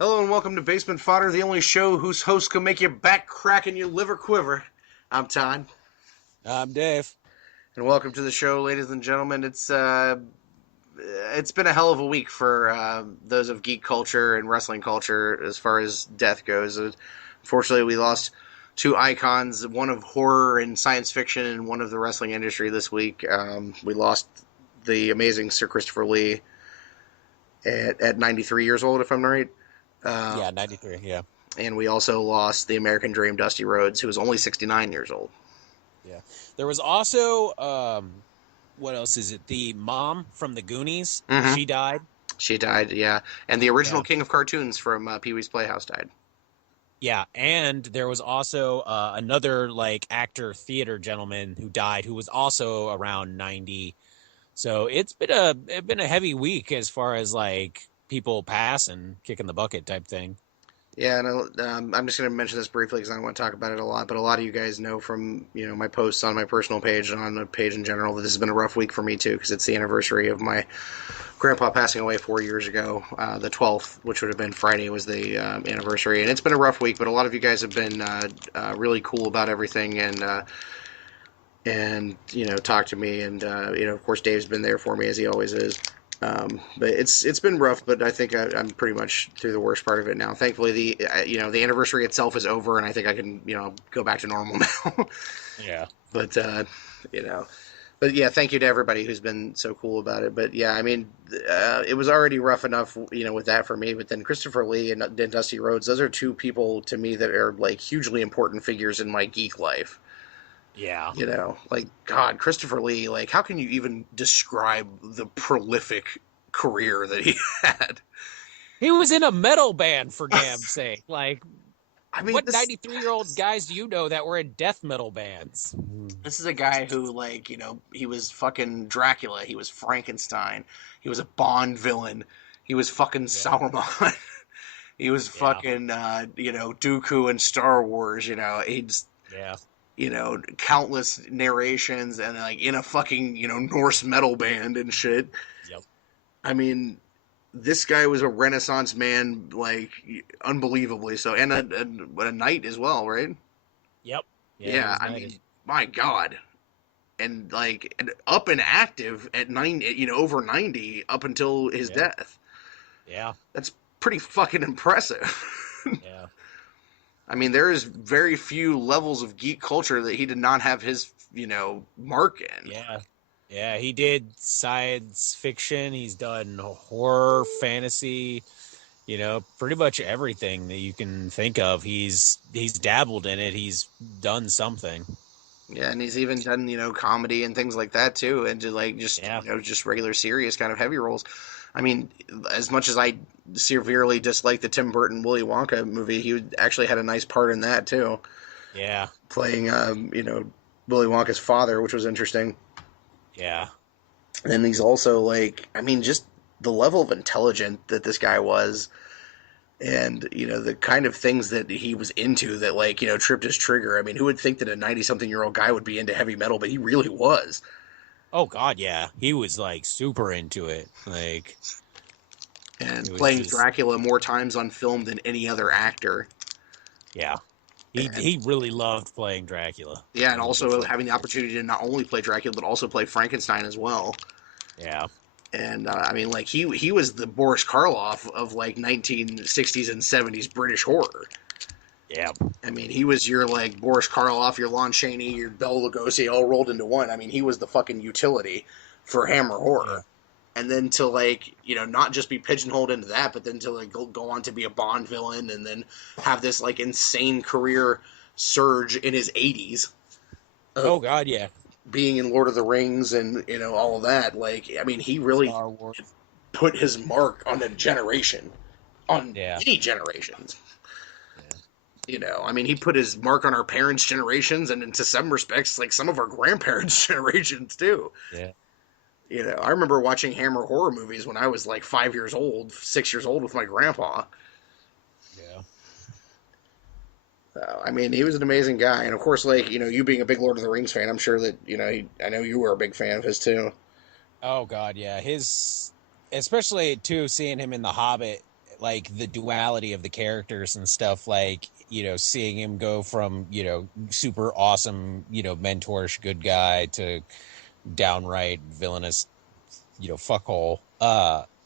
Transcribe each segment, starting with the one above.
Hello and welcome to Basement Fodder, the only show whose host can make your back crack and your liver quiver. I'm Todd, I'm Dave. and welcome to the show, ladies and gentlemen. It's been a hell of a week for those of geek culture and wrestling culture as far as death goes. Unfortunately, we lost two icons, one of horror and science fiction, and one of the wrestling industry this week. We lost the amazing Sir Christopher Lee at 93 years old, if I'm right. Uh, Yeah, 93. Yeah. and we also lost the American Dream, Dusty Rhodes, who was only 69 years old. Yeah. There was also what else is it? The mom from the Goonies. Mm-hmm. She died. She died, yeah. And the original Yeah. King of Cartoons from Pee Wee's Playhouse died. Yeah, and there was also another like actor theater gentleman who died who was also around 90. So it's been a heavy week as far as like people passing, kicking the bucket type thing. Yeah, and I'm just going to mention this briefly because I don't want to talk about it a lot. But a lot of you guys know from my posts on my personal page and on the page in general that this has been a rough week for me too because it's the anniversary of my grandpa passing away 4 years ago. The 12th, which would have been Friday, was the anniversary, and it's been a rough week. But a lot of you guys have been really cool about everything and talk to me, and of course Dave's been there for me as he always is. But it's been rough, but I think I'm pretty much through the worst part of it now. Thankfully, the anniversary itself is over, and I think I can go back to normal now. Yeah. but you know, but yeah, thank you to everybody who's been so cool about it. But yeah, I mean, it was already rough enough, with that for me. But then Christopher Lee and Dusty Rhodes, those are two people to me that are like hugely important figures in my geek life. Yeah. Like God, Christopher Lee, like how can you even describe the prolific career that he had? He was in a metal band for damn sake. Like I mean, what 93-year-old guys do you know that were in death metal bands? this is a guy who, like, he was fucking Dracula, he was Frankenstein, he was a Bond villain, he was fucking Yeah. Sauron, he was Yeah. fucking Dooku in Star Wars. He's Yeah. countless narrations and like in a fucking Norse metal band and shit. Yep. I mean, this guy was a Renaissance man, like unbelievably so, and a knight as well, right? Yep. Yeah, he Yeah, was I knighted. mean, my God, and like up and active at over 90 up until his Yeah. death. Yeah. That's pretty fucking impressive. Yeah. I mean, there is very few levels of geek culture that he did not have his mark in. Yeah. Yeah, he did science fiction. He's done horror, fantasy, pretty much everything that you can think of. He's dabbled in it. He's done something. Yeah, and he's even done comedy and things like that too, and just Yeah. just regular serious kind of heavy roles. I mean, as much as I severely dislike the Tim Burton Willy Wonka movie, he actually had a nice part in that too, Yeah. playing Willy Wonka's father, which was interesting. Yeah. And he's also like, I mean, just the level of intelligence that this guy was, and the kind of things that he was into that like tripped his trigger. I mean, who would think that a 90-something-year-old guy would be into heavy metal, but he really was. Oh God, yeah. He was like super into it. Like And it was playing just Dracula more times on film than any other actor. yeah. He And he really loved playing Dracula. yeah, and He was a also true having the opportunity to not only play Dracula but also play Frankenstein as well. yeah. And I mean, like he was the Boris Karloff of like 1960s and 70s British horror. Yeah. I mean, he was your like Boris Karloff, your Lon Chaney, your Bela Lugosi all rolled into one. I mean, he was the fucking utility for Hammer Yeah. horror. And then to like not just be pigeonholed into that, but then to like go on to be a Bond villain, and then have this like insane career surge in his 80s of Oh God, yeah. being in Lord of the Rings and all of that. Like, I mean, he really Star Wars. put his mark on a generation, on Yeah. many generations. Yeah. I mean, he put his mark on our parents' generations, and into some respects, like some of our grandparents' generations too. Yeah. I remember watching Hammer horror movies when I was like 5 years old, 6 years old with my grandpa. Yeah. I mean, he was an amazing guy, and of course, like you being a big Lord of the Rings fan, I'm sure that I know you were a big fan of his too. Oh God, yeah. His especially too seeing him in The Hobbit, like the duality of the characters and stuff, like, seeing him go from, super awesome, mentorish good guy to downright villainous, fuckhole.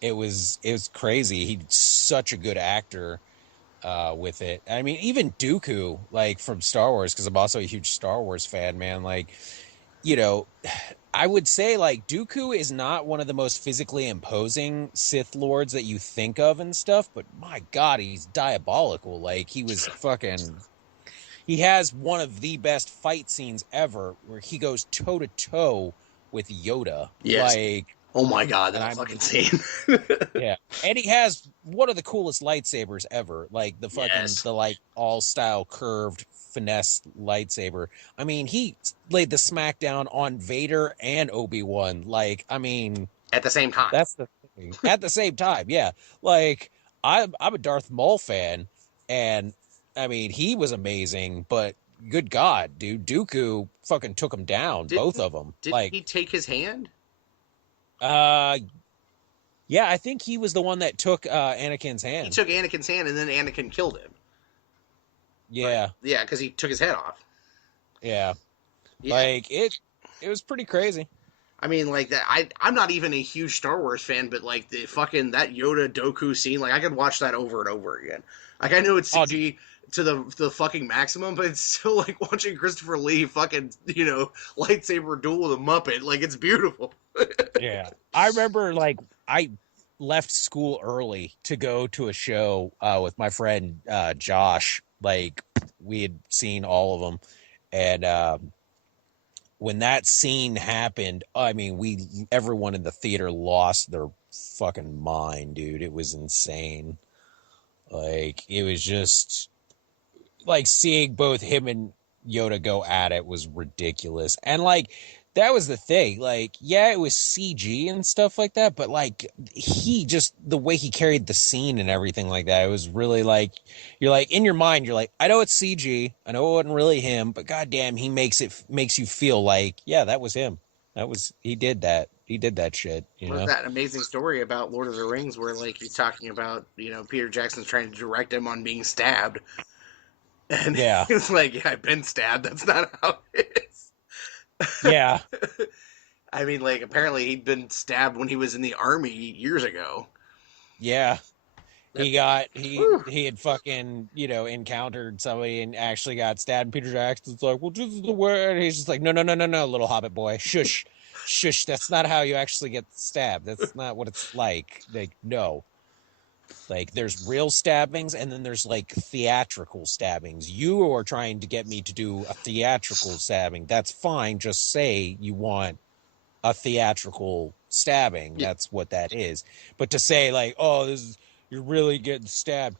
It was crazy. He's such a good actor with it. I mean, even Dooku, like from Star Wars, because I'm also a huge Star Wars fan, man. Like, you know, I would say like Dooku is not one of the most physically imposing Sith lords that you think of and stuff, but my God, he's diabolical. Like he was fucking. He has one of the best fight scenes ever, where he goes toe to toe with Yoda. Yes. Like, Oh my God, and that I'm fucking scene. yeah, and he has one of the coolest lightsabers ever. Like Yes. the like all style curved finesse lightsaber. I mean, he laid the smackdown on Vader and Obi-Wan. Like, I mean, At the same time. that's the thing. At the same time, yeah. Like, I'm a Darth Maul fan, and I mean, he was amazing, but good God, dude, Dooku fucking took him down, both Didn't of them. didn't Like, he take his hand? uh, yeah, I think he was the one that took Anakin's He hand. took Anakin's hand, and then Anakin killed him. Right? Yeah, Yeah, because he took his head off. yeah. Yeah. Like it was pretty crazy. I mean, like that. I'm not even a huge Star Wars fan, but like the fucking that Yoda Doku scene, like I could watch that over and over again. Like I know it's Oh, dude, CG to the fucking maximum, but it's still like watching Christopher Lee fucking lightsaber duel with a Muppet. Like it's beautiful. yeah. I remember like I left school early to go to a show with my friend Josh. Like we had seen all of them, and when that scene happened, I mean, everyone in the theater lost their fucking mind, dude. It was insane. Like it was just like seeing both him and Yoda go at it was ridiculous. And like that was the thing. Like, yeah, it was CG and stuff like that, but like he just the way he carried the scene and everything like that, it was really like you're like in your mind, you're like, I know it's CG, I know it wasn't really him, but goddamn, he makes you feel like, yeah, that was him. That was he did that. He did that shit, you Or know? that amazing story about Lord of the Rings, where like he's talking about Peter Jackson's trying to direct him on being stabbed, and Yeah. it's like, yeah, I've been stabbed. That's not how it is. Yeah. I mean, like apparently he'd been stabbed when he was in the army years ago. Yeah. That, whew. He had fucking encountered somebody and actually got stabbed. Peter Jackson's like, well, this is the word. He's just like, no, no, no, no, no, little Hobbit boy, shush, shush. That's not how you actually get stabbed. That's not what it's like. Like, no, like there's real stabbings and then there's like theatrical stabbings. You are trying to get me to do a theatrical stabbing. That's fine. Just say you want a theatrical stabbing. Yeah, That's what that is. But to say like, oh, you're really getting stabbed.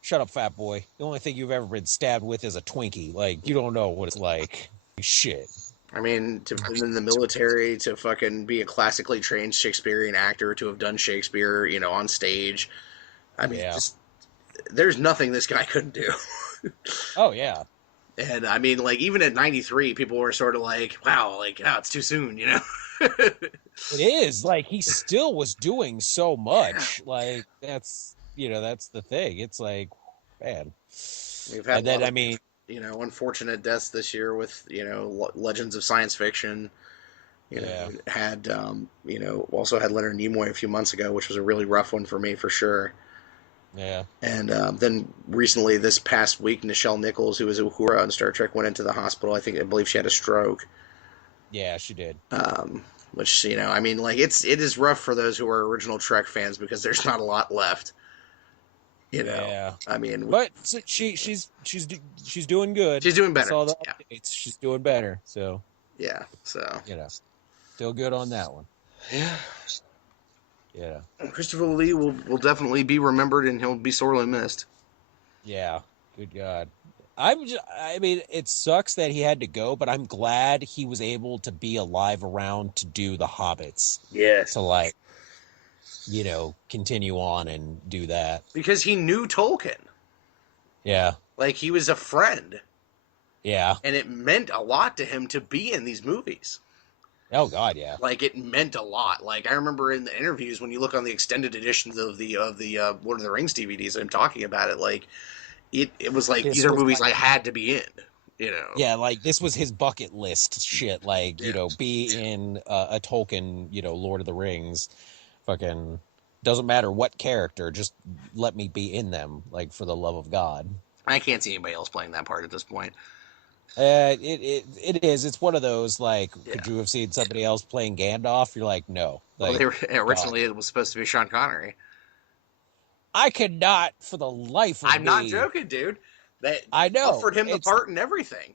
Shut up, fat boy. The only thing you've ever been stabbed with is a Twinkie. Like, you don't know what it's like. Shit. I mean, to have been in the military, to fucking be a classically trained Shakespearean actor, to have done Shakespeare, on stage. I mean, Yeah. just there's nothing this guy couldn't do. Oh, yeah. And I mean, like even at 93, people were sort of like, "Wow, like, oh, it's too soon." It is. Like, he still was doing so Yeah, much. Like, that's the thing. It's like, man. we've had And a lot then, of I mean, unfortunate deaths this year with legends of science fiction. yeah. Had also had Leonard Nimoy a few months ago, which was a really rough one for me for sure. Yeah. And then recently, this past week, Nichelle Nichols, who was Uhura on Star Trek, went into the hospital. I believe she had a stroke. Yeah, she did. Which I mean, like it is rough for those who are original Trek fans because there's not a lot left. Yeah. I mean, But she's doing good. she's doing I better. saw the Yeah, updates. She's doing better. So, yeah. So still good on that one. yeah, Yeah. Christopher Lee will definitely be remembered, and he'll be sorely missed. Yeah. Good God. I mean, it sucks that he had to go, but I'm glad he was able to be alive around to do the Hobbits, Yes, to like, continue on and do that. because he knew Tolkien. Yeah. Like he was a friend, Yeah. and it meant a lot to him to be in these movies. Oh God, yeah. Like it meant a lot. Like I remember in the interviews when you look on the extended editions of the Lord of the Rings DVDs, I'm talking about it. Like it was like these This are was movies like, I had to be in. You know. yeah, like this was his bucket list shit. Like, Yeah. be in a Tolkien, Lord of the Rings. Fucking doesn't matter what character, just let me be in them. Like, for the love of God. I can't see anybody else playing that part at this point. It is. It's one of those, like, Yeah. could you have seen somebody else playing Gandalf? You're like, no. Well, Like, God, originally it was supposed to be Sean Connery. I could not for the life of I'm not me. joking, dude. They I know offered him the it's. part and everything.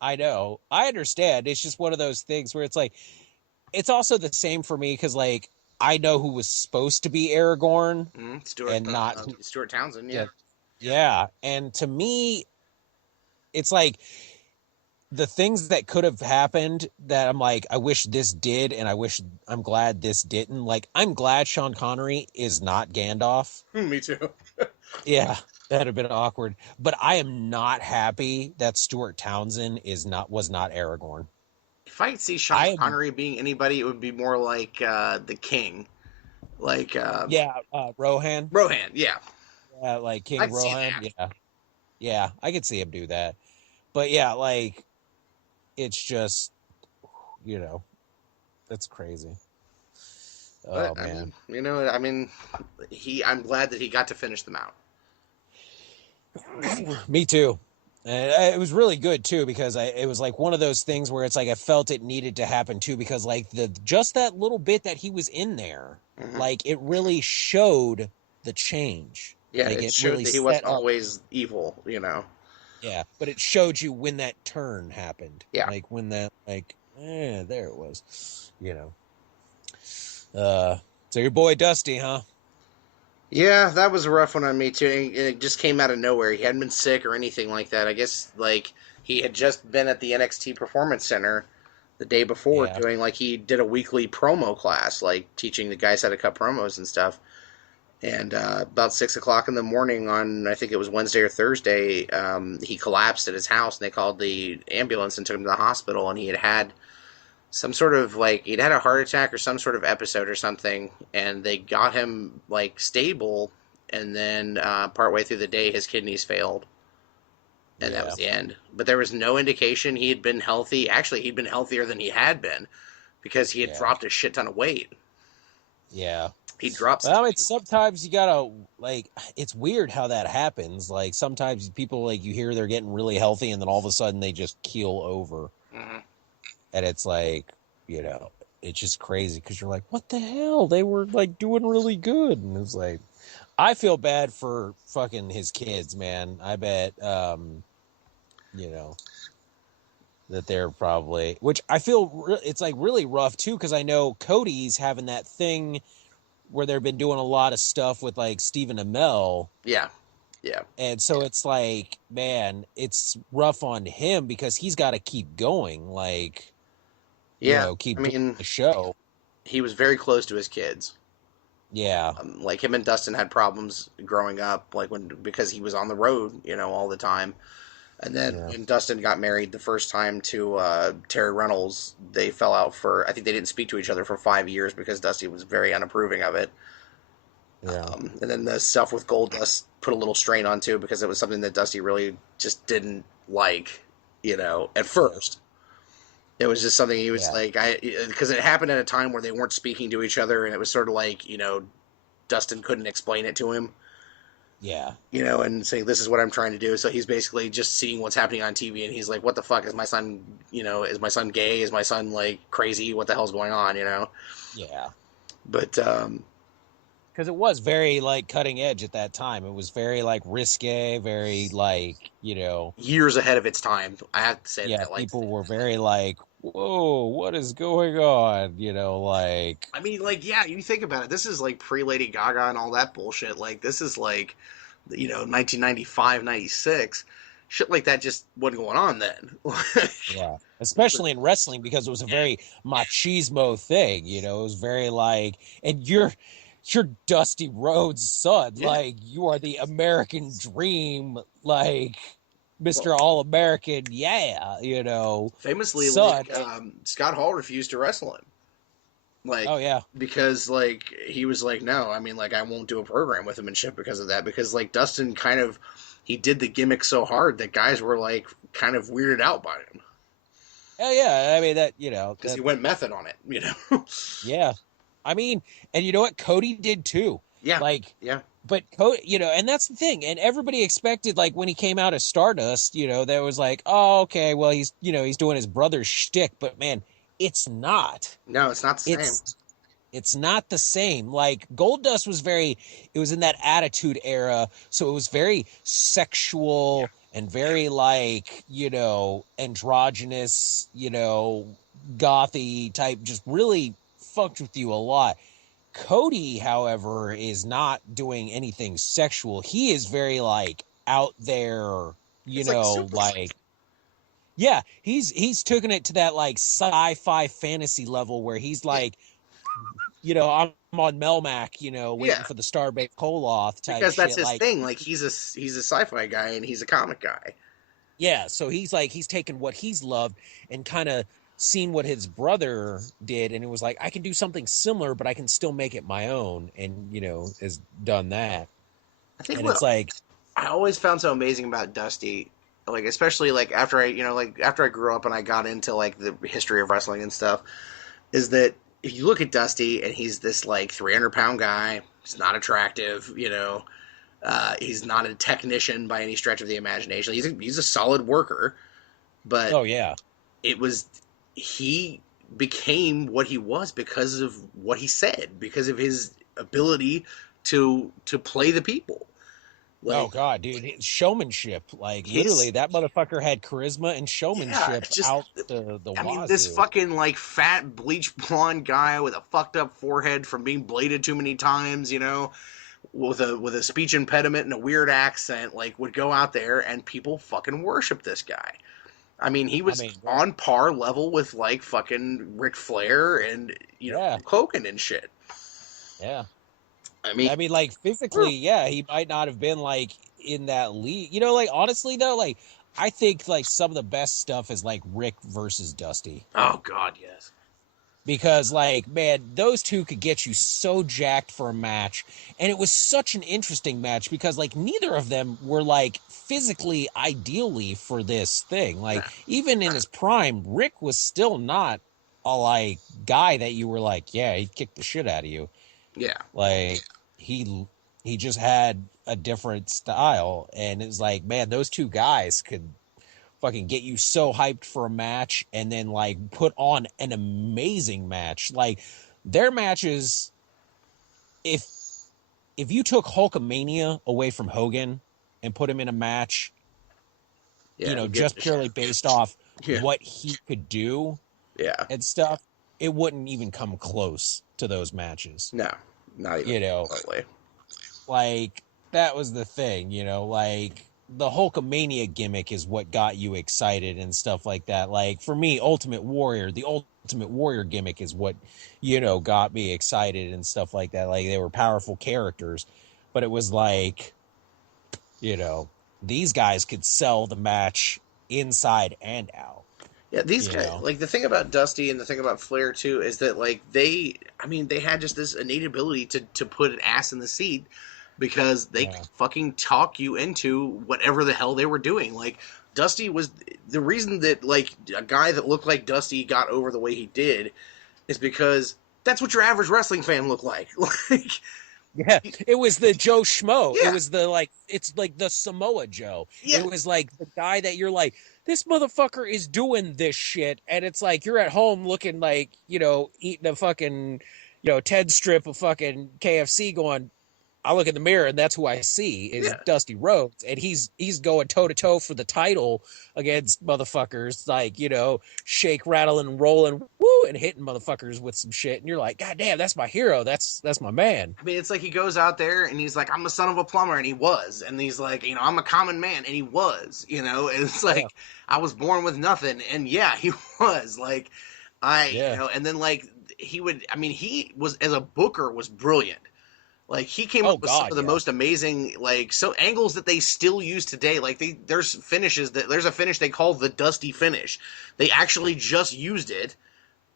I know. I understand. It's just one of those things where it's like, it's also the same for me because, like, I know who was supposed to be Aragorn and not who. Stuart Townsend, yeah. Yeah, yeah. And to me, it's like the things that could have happened that I'm like, I wish this did, and I'm glad this didn't. Like, I'm glad Sean Connery is not Gandalf. Me too. Yeah, that'd have been awkward. But I am not happy that Stuart Townsend was not Aragorn. If I could see Sean I am, Connery being anybody, it would be more like the King, like yeah, Rohan. Rohan. Yeah, Like King I'd see Rohan. that. Yeah, yeah, I could see him do that. But yeah, like it's just, you know, that's crazy. But Oh I mean, man. I'm glad that he got to finish them out. Me too. And it was really good too because it was like one of those things where it's like I felt it needed to happen too because like the just that little bit that he was in there, Hmm. like it really showed the change. Yeah, Like it it showed really that he set wasn't up, always evil. You know. yeah, but it showed you when that turn happened. Yeah. Like when that there it was. Uh so your boy Dusty, huh? Yeah, that was a rough one on me too. And it just came out of nowhere. He hadn't been sick or anything like that. I guess like he had just been at the NXT Performance Center the day before Yeah. doing like he did a weekly promo class, like teaching the guys how to cut promos and stuff. And about 6 o'clock in the morning on I think it was Wednesday or Thursday, he collapsed at his house, and they called the ambulance and took him to the hospital. And he had some sort of like he'd had a heart attack or some sort of episode or something, and they got him like stable, and then partway through the day his kidneys failed, and that was Yeah. the end. But there was no indication he had been healthy. Actually, he'd been healthier than he had been because he had Yeah. dropped a shit ton of weight. Yeah. He dropped some Well, it's weight. sometimes you gotta like. It's weird how that happens. Like sometimes people like you hear they're getting really healthy, and then all of a sudden they just keel over, Hmm. and it's like it's just crazy because you're like, what the hell? They were like doing really good, and it's like, I feel bad for fucking his kids, man. I bet, you know, that they're probably, which I feel it's like really rough too because I know Cody's having that thing where they've been doing a lot of stuff with like Stephen Amell. Yeah, yeah, And so it's like, man, it's rough on him because he's got to keep going, like, yeah. I keep doing mean, the show. he was very close to his kids. Yeah, Like him and Dustin had problems growing up, like when because he was on the road, all the time. And then yeah, when Dustin got married the first time to Terry Reynolds, they fell out for. I think they didn't speak to each other for 5 years because Dusty was very unapproving of it. yeah, And then the stuff with Goldust put a little strain on too because it was something that Dusty really just didn't like, at first. It was just something he was yeah, like, because it happened at a time where they weren't speaking to each other, and it was sort of like, Dustin couldn't explain it to him, yeah, and saying, this is what I'm trying to do. So he's basically just seeing what's happening on TV, and he's like, what the fuck? Is my son, is my son gay? Is my son, like, crazy? What the hell's going on? yeah. But, Because it was very like cutting edge at that time. It was very like risque, very like years ahead of its time. I have to say yeah. that, like, People were very like, whoa, what is going on? Like I mean, like, yeah, you think about it. This is like pre Lady Gaga and all that bullshit. Like, this is like, 1995, 96. Shit like that just wasn't going on then. yeah, especially in wrestling because it was a very machismo thing. It was very like, and you're Dusty Rhodes' son. Yeah. Like you are the American dream. Like Mr. All American, yeah, you know, Famously, son. like Scott Hall refused to wrestle him, like Oh yeah, because like he was like, no, I mean, like I won't do a program with him and shit because of that. Because like Dustin kind of he did the gimmick so hard that guys were like kind of weirded out by him oh yeah. I mean that, you know, because he that, went method on it, you know. yeah. I mean, and you know what? Cody did too. Yeah, Like, yeah, but Cody, you know, and that's the thing. And everybody expected, like, when he came out as Stardust, you know, that was like, oh, okay, well, he's, you know, he's doing his brother's shtick. But man, it's not. no, it's not the same. It's it's not the same. Like Goldust was very, it was in that attitude era, so it was very Yeah, sexual and yeah, very like, you know, androgynous, you know, gothy type, just really fucked with you a lot. Cody, however, is not doing anything sexual. He is very like out there, you it's like know, super. like yeah, he's taken it to that like sci-fi fantasy level where he's Yeah, like, you know, I'm on Melmac, you know, waiting yeah, for the Starbase Koloth type because that's shit. his Like, thing. Like he's a sci-fi guy and he's a comic guy. yeah, so he's like, he's taken what he's loved and kind of seen what his brother did, and it was like, I can do something similar, but I can still make it my own, and you know, has done that. I think And what it's like, I always found so amazing about Dusty, like especially like after I, you know, like after I grew up and I got into like the history of wrestling and stuff, is that if you look at Dusty and he's this like 300-pound guy, he's not attractive, you know, he's not a technician by any stretch of the imagination. He's a solid worker, but oh yeah, it was he became what he was because of what he said, because of his ability to play the people. oh Like god, dude, showmanship, like literally, his that motherfucker had charisma and yeah, showmanship it's just out the I mean, this wazoo. fucking like fat bleach blonde guy with a fucked up forehead from being bladed too many times, you know, with a speech impediment and a weird accent, like would go out there and people fucking worship this guy. I mean, he I was mean, on par level with like fucking Ric Flair and you know yeah, Hulk Hogan and shit. yeah. I mean, I mean, like physically, yeah, he might not have been like in that league. You know, like honestly though, like I think like some of the best stuff is like Rick versus Dusty. oh god, yes, Because like, man, those two could get you so jacked for a match. And it was such an interesting match because like neither of them were like physically ideally for this thing. no, Like even in his prime, Rick was still not a like guy that you were like, yeah, he'd kick the shit out of you. yeah, Like he he just had a different style, and it's like, man, those two guys could fucking get you so hyped for a match, and then like put on an amazing match. Like their matches, if if you took Hulkamania away from Hogan and put him in a match, you yeah, know, who gives just a shit? purely based off Yeah, what he could do yeah, and stuff, it wouldn't even come close to those matches. no, not even You know, remotely. like that was the thing, you know, like the Hulkamania gimmick is what got you excited and stuff like that. Like for me, the Ultimate Warrior gimmick is what, you know, got me excited and stuff like that. Like they were powerful characters, but it was like, you know, these guys could sell the match inside and out, Yeah, these you guys, know. like the thing about Dusty and the thing about Flair too, is that like they, I mean, they had just this innate ability to put an ass in the seat because they Yeah. could fucking talk you into whatever the hell they were doing. Like Dusty was the reason that like a guy that looked like Dusty got over the way he did is because that's what your average wrestling fan looked like. Like, Yeah, it was the Joe Schmo. It yeah, was the like, it's like the Samoa Joe. yeah, It was like the guy that you're like, this motherfucker is doing this shit, and it's like you're at home looking like, you know, eating a fucking, you know, Ted strip of fucking KFC, going, I look in the mirror and that's who I see is yeah. Dusty Rhodes, and he's going toe to toe for the title against motherfuckers like, you know, shake, rattling, and rolling, woo, and hitting motherfuckers with some shit, and you're like, God damn, that's my hero, that's my man. I mean, it's like he goes out there and he's like, I'm the son of a plumber, and he was. And he's like, you know, I'm a common man, and he was, you know. And it's Yeah, like, I was born with nothing, and yeah, he was. Like, you yeah, know, and then like, he would, I mean, he was, as a booker, was brilliant. Like, he came Oh up with some God, of the yeah. most amazing, like, so angles that they still use today. Like, there's finishes there's a finish they call the Dusty finish. They actually just used it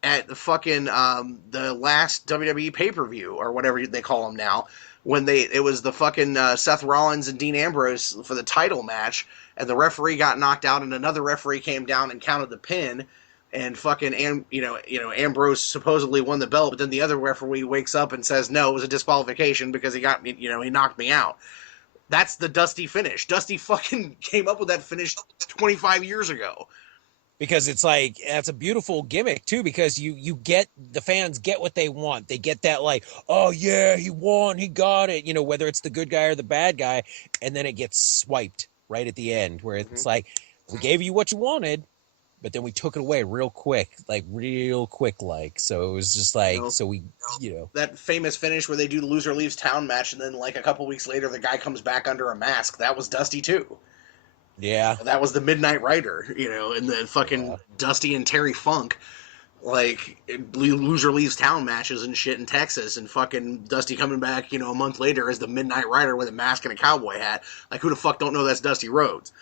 at the fucking the last WWE pay per view or whatever they call them now. When it was the fucking Seth Rollins and Dean Ambrose for the title match, and the referee got knocked out, and another referee came down and counted the pin, and fucking Ambrose supposedly won the belt, but then the other referee wakes up and says no, it was a disqualification because he got me, he knocked me out. That's the Dusty finish. Dusty fucking came up with that finish 25 years ago. Because it's like that's a beautiful gimmick too, because you get the fans get what they want. They get that like, oh yeah, he won, he got it, whether it's the good guy or the bad guy, and then it gets swiped right at the end where Mm-hmm. it's like, we gave you what you wanted, but then we took it away real quick, like. So it was just like, so we that famous finish where they do the loser leaves town match, and then like a couple weeks later the guy comes back under a mask. That was Dusty too. yeah. That was the Midnight Rider, and the fucking Yeah. Dusty and Terry Funk, like loser leaves town matches and shit in Texas, and fucking Dusty coming back, a month later as the Midnight Rider with a mask and a cowboy hat. Like, who the fuck don't know that's Dusty Rhodes?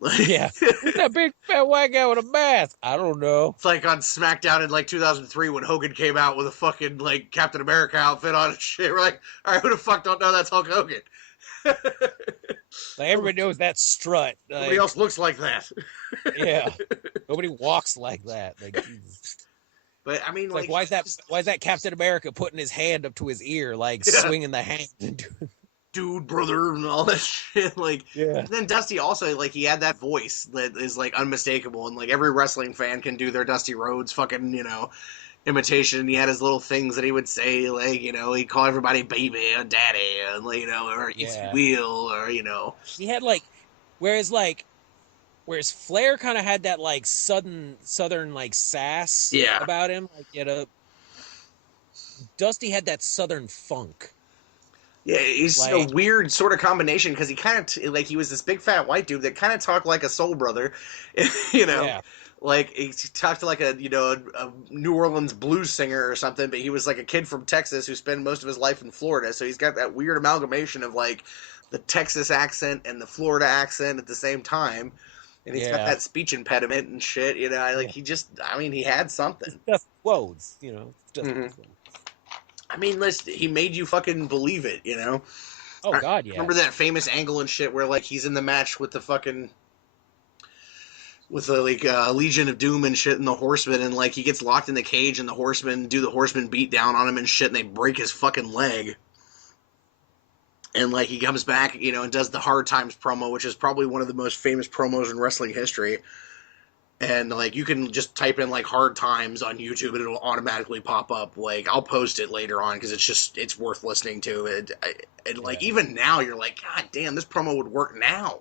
Like, Yeah. Who's that big fat white guy with a mask? I don't know. it's like on SmackDown in like 2003 when Hogan came out with a fucking like Captain America outfit on and shit. We're like, all right, who the fuck don't know that's Hulk Hogan? Like, everybody knows that strut. Nobody else looks like that. Yeah. Nobody walks like that. Like, Jesus. But I mean, It's like, why is that Captain America putting his hand up to his ear, like swinging the hand? Dude, brother, and all that shit. Like, Yeah. and then Dusty also, like, he had that voice that is like unmistakable, and like every wrestling fan can do their Dusty Rhodes fucking imitation. He had his little things that he would say, like, he'd call everybody baby or daddy, and like, or it's wheel, or He had whereas Flair kind of had that like southern like sass about him, like Dusty had that southern funk. Yeah, he's like, a weird sort of combination because he kind of he was this big fat white dude that kind of talked like a soul brother, Yeah. Like he talked like a New Orleans blues singer or something, but he was like a kid from Texas who spent most of his life in Florida, so he's got that weird amalgamation of like the Texas accent and the Florida accent at the same time, and he's got that speech impediment and shit. He just, he had something. Just quotes, just I mean, he made you fucking believe it, Oh God, yeah. Remember that famous angle and shit where like he's in the match with the fucking with the like Legion of Doom and shit and the Horsemen, and like he gets locked in the cage and the Horsemen do the Horseman beat down on him and shit, and they break his fucking leg. And like he comes back, and does the Hard Times promo, which is probably one of the most famous promos in wrestling history. And like you can just type in like Hard Times on YouTube and it'll automatically pop up. Like I'll post it later on because it's worth listening to. And like even now you're like, God damn, this promo would work now.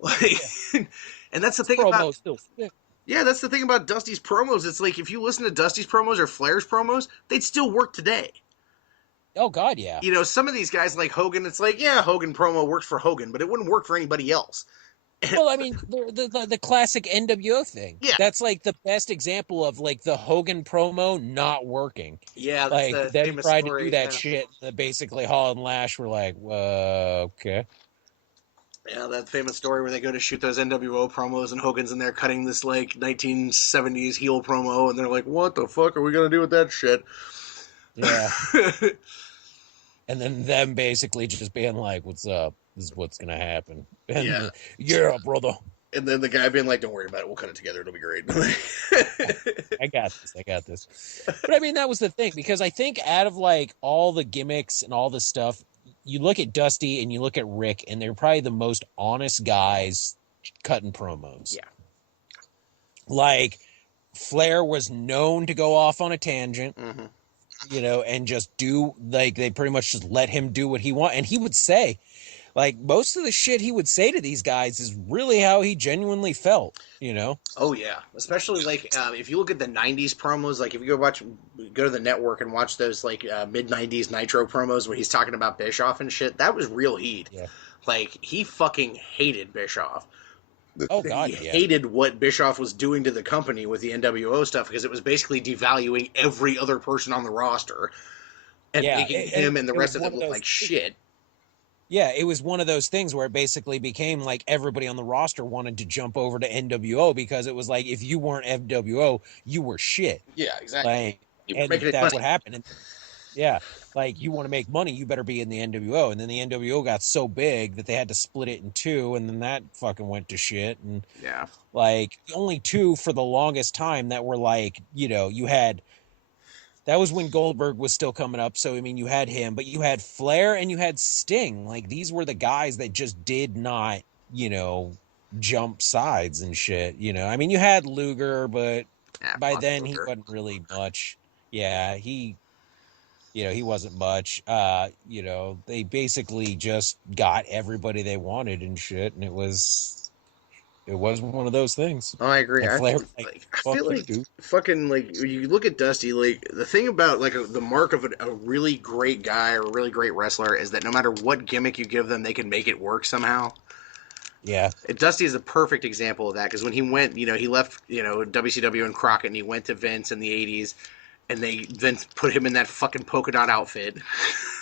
Like, and that's the thing about that's the thing about Dusty's promos. It's like if you listen to Dusty's promos or Flair's promos, they'd still work today. Oh God, yeah. Some of these guys like Hogan, it's like Hogan promo works for Hogan, but it wouldn't work for anybody else. Well, I mean, the classic NWO thing. Yeah. That's like the best example of like the Hogan promo not working. Yeah, that's like them tried to do that shit. Basically, Hall and Lash were like, okay. Yeah, that famous story where they go to shoot those NWO promos and Hogan's in there cutting this like 1970s heel promo, and they're like, "What the fuck are we gonna do with that shit?" Yeah. And then them basically just being like, "What's up? This is what's gonna happen." And yeah, brother. And then the guy being like, "Don't worry about it. We'll cut it together. It'll be great." I got this. But I mean, that was the thing, because I think out of like all the gimmicks and all the stuff, you look at Dusty and you look at Rick, and they're probably the most honest guys cutting promos. Yeah. Like Flair was known to go off on a tangent. Mm-hmm. And just do, like, they pretty much just let him do what he want. And he would say, like, most of the shit he would say to these guys is really how he genuinely felt, Oh, yeah. Especially, like, if you look at the 90s promos, like, if you go to the network and watch those, like, mid-90s Nitro promos where he's talking about Bischoff and shit, that was real heat. Yeah. Like, he fucking hated Bischoff. Oh, God, he hated what Bischoff was doing to the company with the NWO stuff because it was basically devaluing every other person on the roster. and Yeah, making and him and the it was rest of one them of look those. like shit. Yeah, it was one of those things where it basically became like everybody on the roster wanted to jump over to NWO because it was like if you weren't NWO, you were shit. Yeah, exactly. Like, You weren't and making any that's what money. happened. And yeah, like you want to make money, you better be in the NWO. And then the NWO got so big that they had to split it in two, and then that fucking went to shit. And Yeah. like the only two for the longest time that were like, you had that was when Goldberg was still coming up. So I mean, you had him, but you had Flair and you had Sting. Like these were the guys that just did not, jump sides and shit. I mean, you had Luger, but Yeah, by fuck then he Booker. wasn't really much. Yeah, he wasn't much. They basically just got everybody they wanted and shit, and it was one of those things. Oh, I agree. And Flair was like, I "Fuck feel you, like dude." fucking like you look at Dusty. Like the thing about like the mark of a really great guy or a really great wrestler is that no matter what gimmick you give them, they can make it work somehow. Yeah, Dusty is a perfect example of that because when he went, he left, WCW and Crockett and he went to Vince in the '80s, and they Vince put him in that fucking polka dot outfit.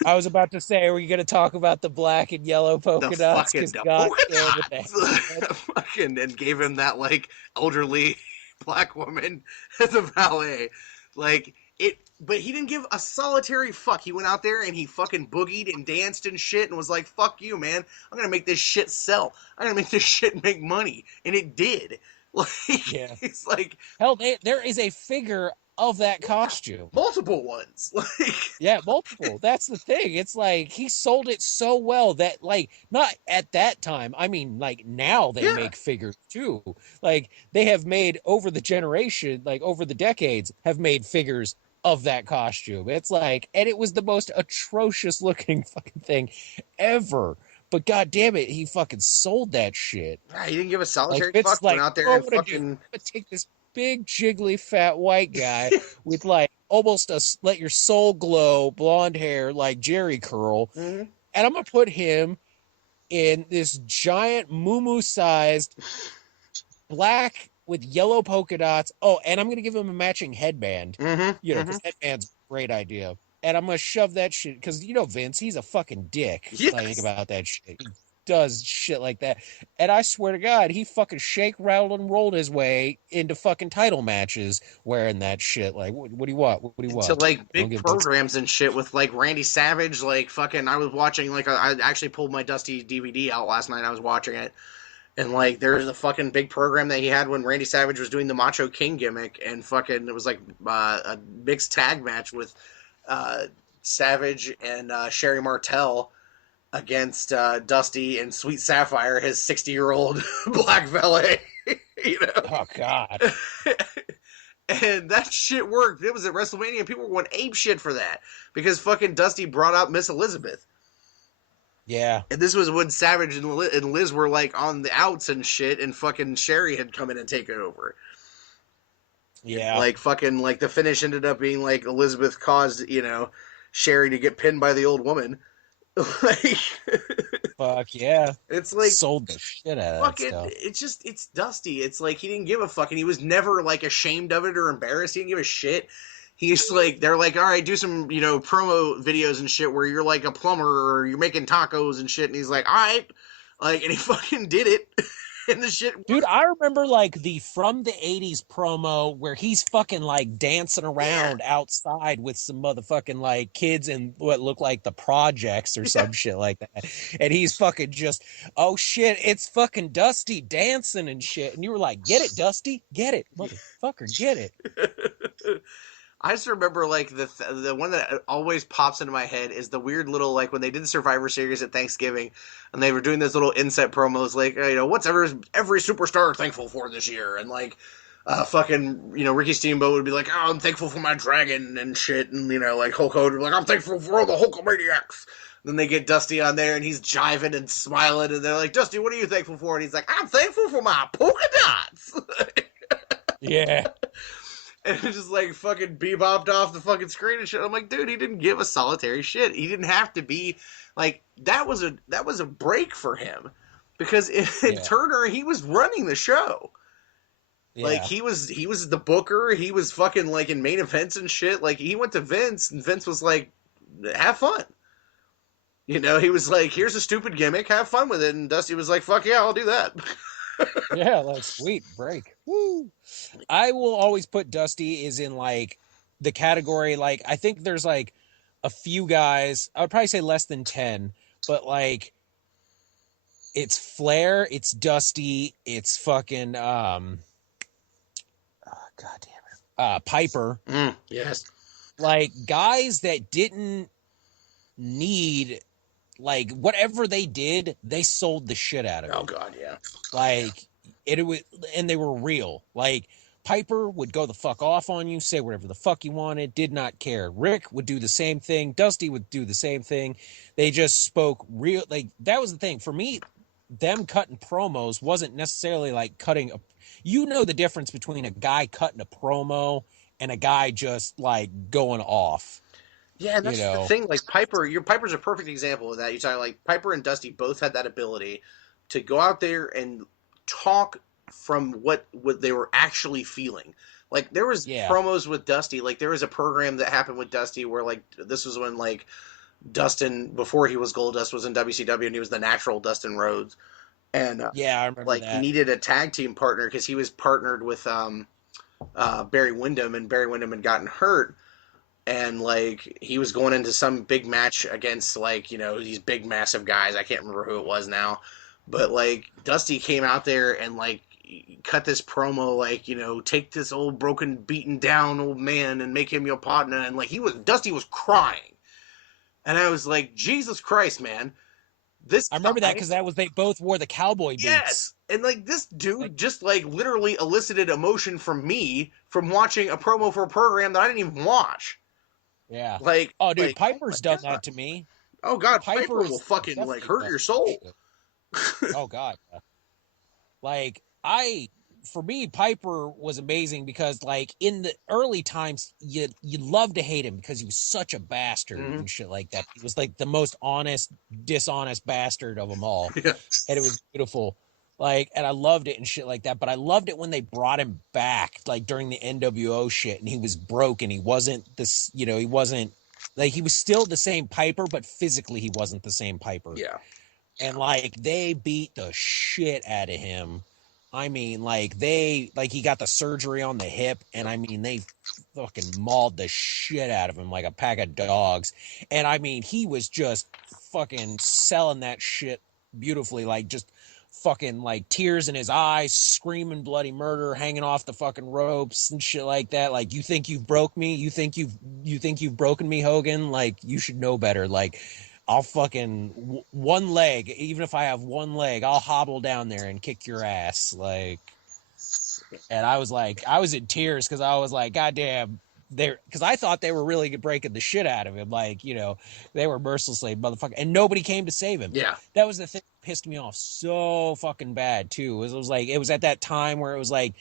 I was about to say, are we going to talk about the black and yellow the polka dots? fucking Because the god polka damn it, the dots, headband. fucking, and gave him that like elderly black woman as a valet, like it. But he didn't give a solitary fuck. He went out there and he fucking boogied and danced and shit and was like, "Fuck you, man! I'm gonna make this shit sell. I'm gonna make this shit make money," and it did. Like Yeah. it's like Hell, there is a figure of that costume. multiple ones. Like Yeah, multiple. That's the thing. It's like he sold it so well that, like, not at that time. I mean, like, now they yeah, make figures too. Like, they have made over the generation, like, over the decades, have made figures of that costume. It's like, and it was the most atrocious looking fucking thing ever. But god damn it, he fucking sold that shit. he didn't give a Like solitary it's fuck. Went like, out there oh, I'm and gonna do. I'm fucking gonna take this big jiggly fat white guy with like almost let your soul glow blonde hair like Jerry curl, Mhm. and I'm gonna put him in this giant moo sized black with yellow polka dots. Oh, and I'm gonna give him a matching headband. Mhm. Because Mhm. headband's a great idea. And I'm gonna shove that shit because Vince, he's a fucking dick. Like Yes. about that shit. He does shit like that. And I swear to God, he fucking shake, rattled, and rolled his way into fucking title matches wearing that shit. Like, what do you want? What do you Into want? like I don't big give this. programs and shit with like Randy Savage, like fucking. I was watching like I actually pulled my Dusty DVD out last night. I was watching it, and like there's a fucking big program that he had when Randy Savage was doing the Macho King gimmick, and fucking it was like a mixed tag match with uh, Savage and Sherry Martel against Dusty and Sweet Sapphire, his 60-year-old black valet. you Oh God. know. And that shit worked. It was at WrestleMania. People were going ape shit for that because fucking Dusty brought out Miss Elizabeth. Yeah. And this was when Savage and Liz were like on the outs and shit, and fucking Sherry had come in and taken over. Yeah. Like fucking like the finish ended up being like Elizabeth caused Sherry to get pinned by the old woman. Like Fuck yeah. it's like Sold the shit out of that fucking stuff. it's Dusty. It's like he didn't give a fuck, and he was never like ashamed of it or embarrassed. He didn't give a shit. He's like they're like, all right, do some promo videos and shit where you're like a plumber or you're making tacos and shit, and he's like, all right, like, and he fucking did it, and the shit Dude, worked. I remember like the from the 80s promo where he's fucking like dancing Yeah, around outside with some motherfucking like kids in what look like the projects or yeah. some shit like that. And he's fucking just, oh shit, it's fucking Dusty dancing and shit. And you were like, get it, Dusty? Get it, motherfucker, get it. I just remember like the one that always pops into my head is the weird little like when they did the Survivor Series at Thanksgiving, and they were doing those little inset promos like what's every superstar thankful for this year, and like fucking Ricky Steamboat would be like, oh, I'm thankful for my dragon and shit, and like Hulk Hogan would be like, I'm thankful for all the Hulkamaniacs. Then they get Dusty on there and he's jiving and smiling, and they're like, Dusty, what are you thankful for? And he's like, I'm thankful for my polka dots. Yeah. And it just like fucking bebopped off the fucking screen and shit. I'm like, dude, he didn't give a solitary shit. He didn't have to be like that was a break for him because in Yeah. Turner he was running the show. Like Yeah. he was the booker. He was fucking like in main events and shit. Like he went to Vince and Vince was like, have fun. He was like, here's a stupid gimmick, have fun with it. And Dusty was like, fuck yeah, I'll do that. Yeah, like sweet break. Woo. I will always put Dusty is in like the category, like I think there's like a few guys, I would probably say less than 10, but like it's Flair, it's Dusty, it's fucking god damn it. Piper. Yes. Like guys that didn't need, like whatever they did, they sold the shit out of Oh, it. God, yeah. Like it was, and they were real. Like Piper would go the fuck off on you, say whatever the fuck you wanted, did not care. Rick would do the same thing. Dusty would do the same thing. They just spoke real. Like that was the thing for me. Them cutting promos wasn't necessarily like cutting a. You know the difference between a guy cutting a promo and a guy just like going off. Yeah, and You that's the know. thing. Like Piper's a perfect example of that. You talk like Piper and Dusty both had that ability to go out there and talk from what they were actually feeling. Like there was Yeah. promos with Dusty. Like there was a program that happened with Dusty where like this was when like Dustin before he was Goldust was in WCW and he was the natural Dustin Rhodes and Yeah, I remember like he that. needed a tag team partner because he was partnered with Barry Windham and Barry Windham had gotten hurt and like he was going into some big match against like these big massive guys. I can't remember who it was now, but like Dusty came out there and like cut this promo like take this old broken beaten down old man and make him your partner, and like Dusty was crying, and I was like, Jesus Christ, man, this I remember that guy. because that was they both wore the cowboy boots. Yes. And like this Like, dude just like literally elicited emotion from me from watching a promo for a program that I didn't even watch. yeah. Like, Oh, dude, oh my Piper's done god. that to me. Oh god, Piper Piper will is fucking like definitely hurt done your that soul. shit. Oh God. Like for me, Piper was amazing because like in the early times, you love to hate him because he was such a bastard Mm-hmm. and shit like that. He was like the most honest, dishonest bastard of them all, Yeah. and it was beautiful. Like, and I loved it and shit like that. But I loved it when they brought him back, like during the NWO shit, and he was broke and he wasn't this, he wasn't like he was still the same Piper, but physically he wasn't the same Piper. Yeah. And like they beat the shit out of him. I mean, like he got the surgery on the hip, and I mean they fucking mauled the shit out of him like a pack of dogs. And I mean he was just fucking selling that shit beautifully, like just fucking like tears in his eyes, screaming bloody murder, hanging off the fucking ropes and shit like that. Like, you think you've broke me? You think you've broken me, Hogan? Like, you should know better. Like, I'll fucking one leg, even if I have one leg, I'll hobble down there and kick your ass. Like, and I was like, I was in tears because I was like, God damn, because I thought they were really breaking the shit out of him. Like, they were mercilessly motherfucker, and nobody came to save him. Yeah. That was the thing that pissed me off so fucking bad too. It was like, it was at that time where it was like,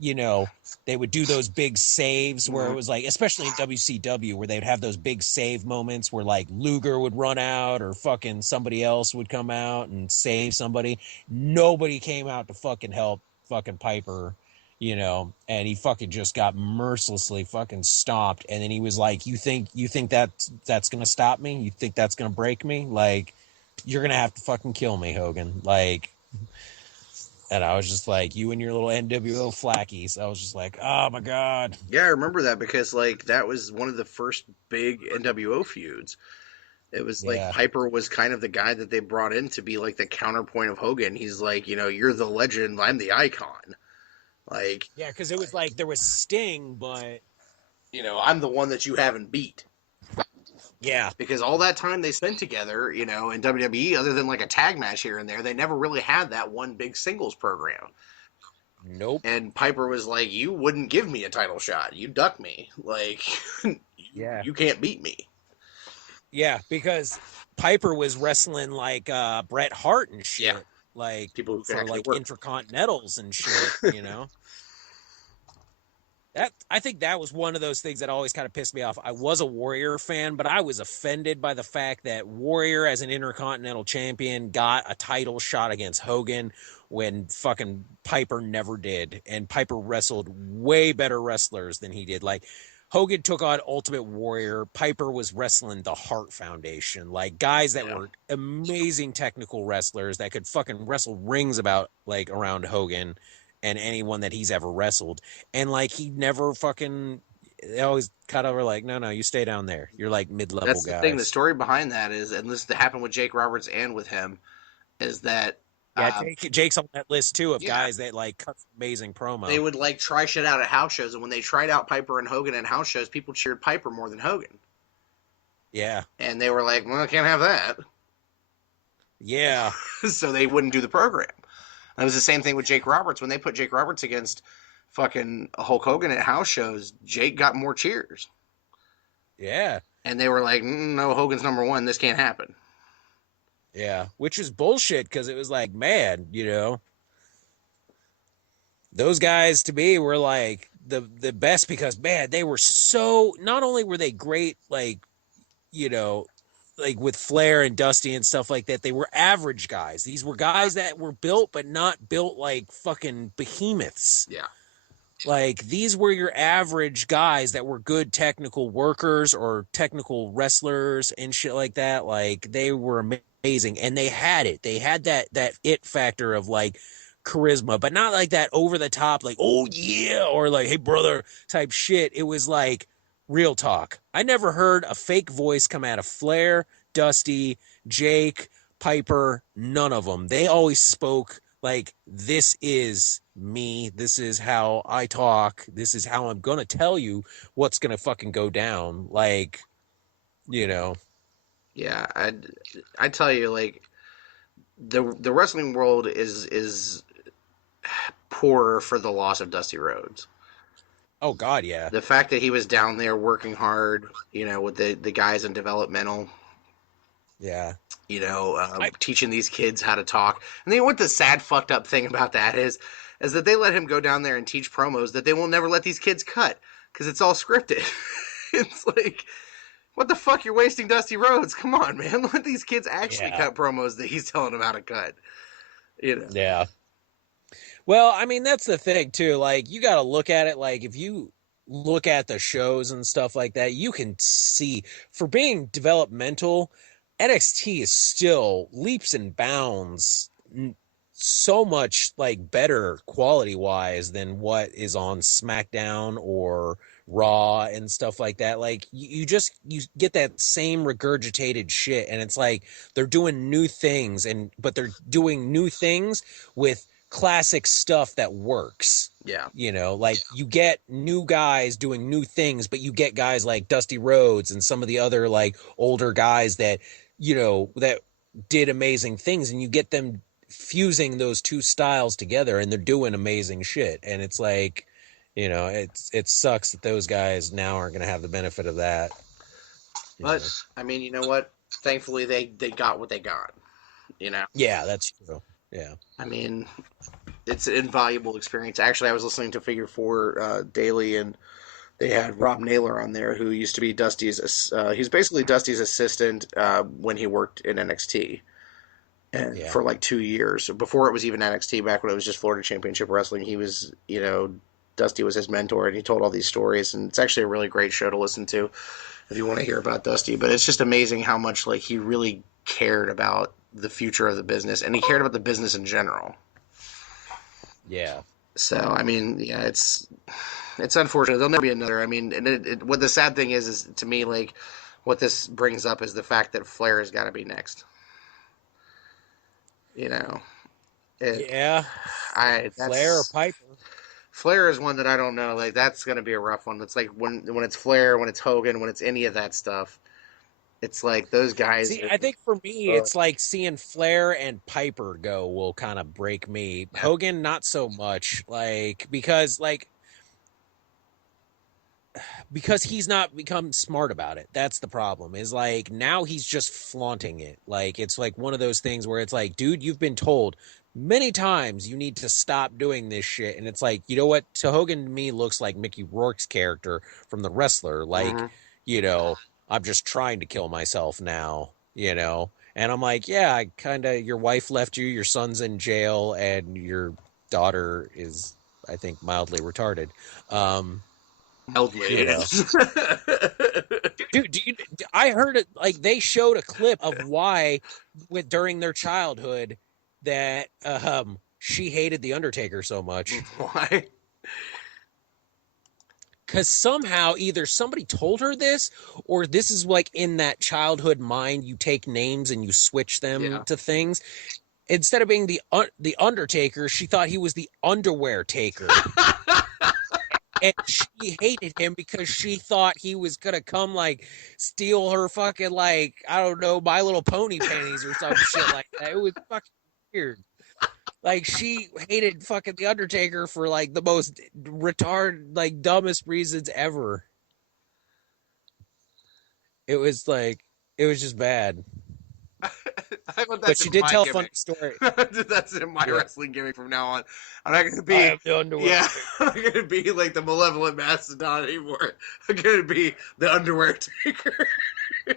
they would do those big saves where it was like, especially in WCW, where they'd have those big save moments where like Luger would run out or fucking somebody else would come out and save somebody. Nobody came out to fucking help fucking Piper, and he fucking just got mercilessly fucking stomped. And then he was like, you think that's gonna stop me? You think that's gonna break me? Like, you're gonna have to fucking kill me, Hogan. Like, and I was just like, you and your little NWO flackies. I was just like, oh my God. Yeah, I remember that because like that was one of the first big NWO feuds. It was like Yeah. Piper was kind of the guy that they brought in to be like the counterpoint of Hogan. He's like, you're the legend, I'm the icon. Like, Yeah, because it was like there was Sting, but I'm the one that you haven't beat. yeah. Because all that time they spent together, in WWE, other than like a tag match here and there, they never really had that one big singles program. Nope. And Piper was like, you wouldn't give me a title shot. You duck me. Like, Yeah. you can't beat me. Yeah, because Piper was wrestling like Bret Hart and shit. Yeah. Like People who can for actually like work. intercontinentals and shit, That I think that was one of those things that always kind of pissed me off. I was a Warrior fan, but I was offended by the fact that Warrior as an Intercontinental Champion got a title shot against Hogan when fucking Piper never did. And Piper wrestled way better wrestlers than he did. Like, Hogan took on Ultimate Warrior. Piper was wrestling the Hart Foundation, like guys that Yeah. were amazing technical wrestlers that could fucking wrestle rings about like around Hogan and anyone that he's ever wrestled. And like he never fucking they always cut over like, no, you stay down there. You're like mid-level That's the thing. The guys. story behind that is, and this happened with Jake Roberts and with him, is that, Yeah, um, Jake's on that list too of yeah, guys that like cut amazing they promo. would like try shit out at house shows, and when they tried out Piper and Hogan at house shows, people cheered Piper more than Hogan, Yeah. and they were like, "Well, I can't have that," Yeah. so they wouldn't do the program. And it was the same thing with Jake Roberts when they put Jake Roberts against fucking Hulk Hogan at house shows. Jake got more cheers, Yeah. and they were like, "No, Hogan's number one. This can't happen." Yeah. Which is bullshit because it was like, man, those guys to me were like the best because man, they were so not only were they great you know, like with Flair and Dusty and stuff like that, they were average guys. These were guys that were built but not built like fucking behemoths. Yeah, Like these were your average guys that were good technical workers or technical wrestlers and shit like that. Like they were amazing and they had it. They had that it factor of like charisma, but not like that over the top like oh yeah or like hey brother type shit. It was like real talk. I never heard a fake voice come out of Flair, Dusty, Jake, Piper, none of them. They always spoke like this is me, this is how I talk, this is how I'm gonna tell you what's gonna fucking go down, like you know. yeah. I tell you, like the wrestling world is poorer for the loss of Dusty Rhodes. Oh god, yeah. The fact that he was down there working hard, with the guys in developmental, Yeah. I teaching these kids how to talk. And then what the sad fucked up thing about that is that they let him go down there and teach promos that they will never let these kids cut because it's all scripted. It's like, what the fuck? You're wasting Dusty Rhodes. Come on, man. Let these kids actually yeah. cut promos that he's telling them how to cut. You know. Yeah. Well, I mean that's the thing too. Like you got to look at it like if you look at the shows and stuff like that, you can see for being developmental, NXT is still leaps and bounds so much like better quality wise than what is on SmackDown or Raw and stuff like that. Like you get that same regurgitated shit and it's like they're doing new things but they're doing new things with classic stuff that works. Yeah. Like you get new guys doing new things, but you get guys like Dusty Rhodes and some of the other like older guys that, that did amazing things and you get them fusing those two styles together and they're doing amazing shit. And it's like, it sucks that those guys now aren't going to have the benefit of that. But I mean, you know what? Thankfully, they got what they got. Yeah, that's true. Yeah. I mean, it's an invaluable experience. Actually, I was listening to Figure Four daily, and they had Rob Naylor on there, who used to be Dusty's. He's basically Dusty's assistant when he worked in NXT, and for like 2 years before it was even NXT. Back when it was just Florida Championship Wrestling, he was, Dusty was his mentor, and he told all these stories. And it's actually a really great show to listen to if you want to hear about Dusty. But it's just amazing how much like he really cared about the future of the business, and he cared about the business in general. Yeah. So I mean, yeah, it's unfortunate. There'll never be another. I mean, and what the sad thing is to me, like, what this brings up is the fact that Flair has got to be next. Yeah. Flair or Piper. Flair is one that I don't know. Like, that's going to be a rough one. It's like when it's Flair, when it's Hogan, when it's any of that stuff. It's like those guys. See, I think for me, it's like seeing Flair and Piper go will kind of break me. Hogan, not so much, because he's not become smart about it. That's the problem. Is like now he's just flaunting it. Like it's like one of those things where it's like, dude, you've been told many times you need to stop doing this shit, and it's like, you know what? To Hogan, to me, looks like Mickey Rourke's character from The Wrestler, like I'm just trying to kill myself now, And I'm like, yeah, I kind of, your wife left you, your son's in jail, and your daughter is, I think, mildly retarded. Mildly, You know, yes. I heard it like they showed a clip of why with during their childhood that she hated the Undertaker so much. Why? Because somehow either somebody told her this or this is like in that childhood mind you take names and you switch them Yeah. to things. Instead of being the Undertaker, she thought he was the underwear taker. And she hated him because she thought he was gonna come like steal her fucking like I don't know My Little Pony panties or some shit like that. It was fucking weird. Like she hated fucking the Undertaker for like the most retarded, like dumbest reasons ever. It was like it was just bad. I thought But that's she in did my tell a funny gimmick. story. That's in my Yeah, wrestling gimmick from now on. I'm not gonna I be, am the underwear yeah, taker. I'm not gonna be like the malevolent mastodon anymore. I'm gonna be the underwear taker. I'm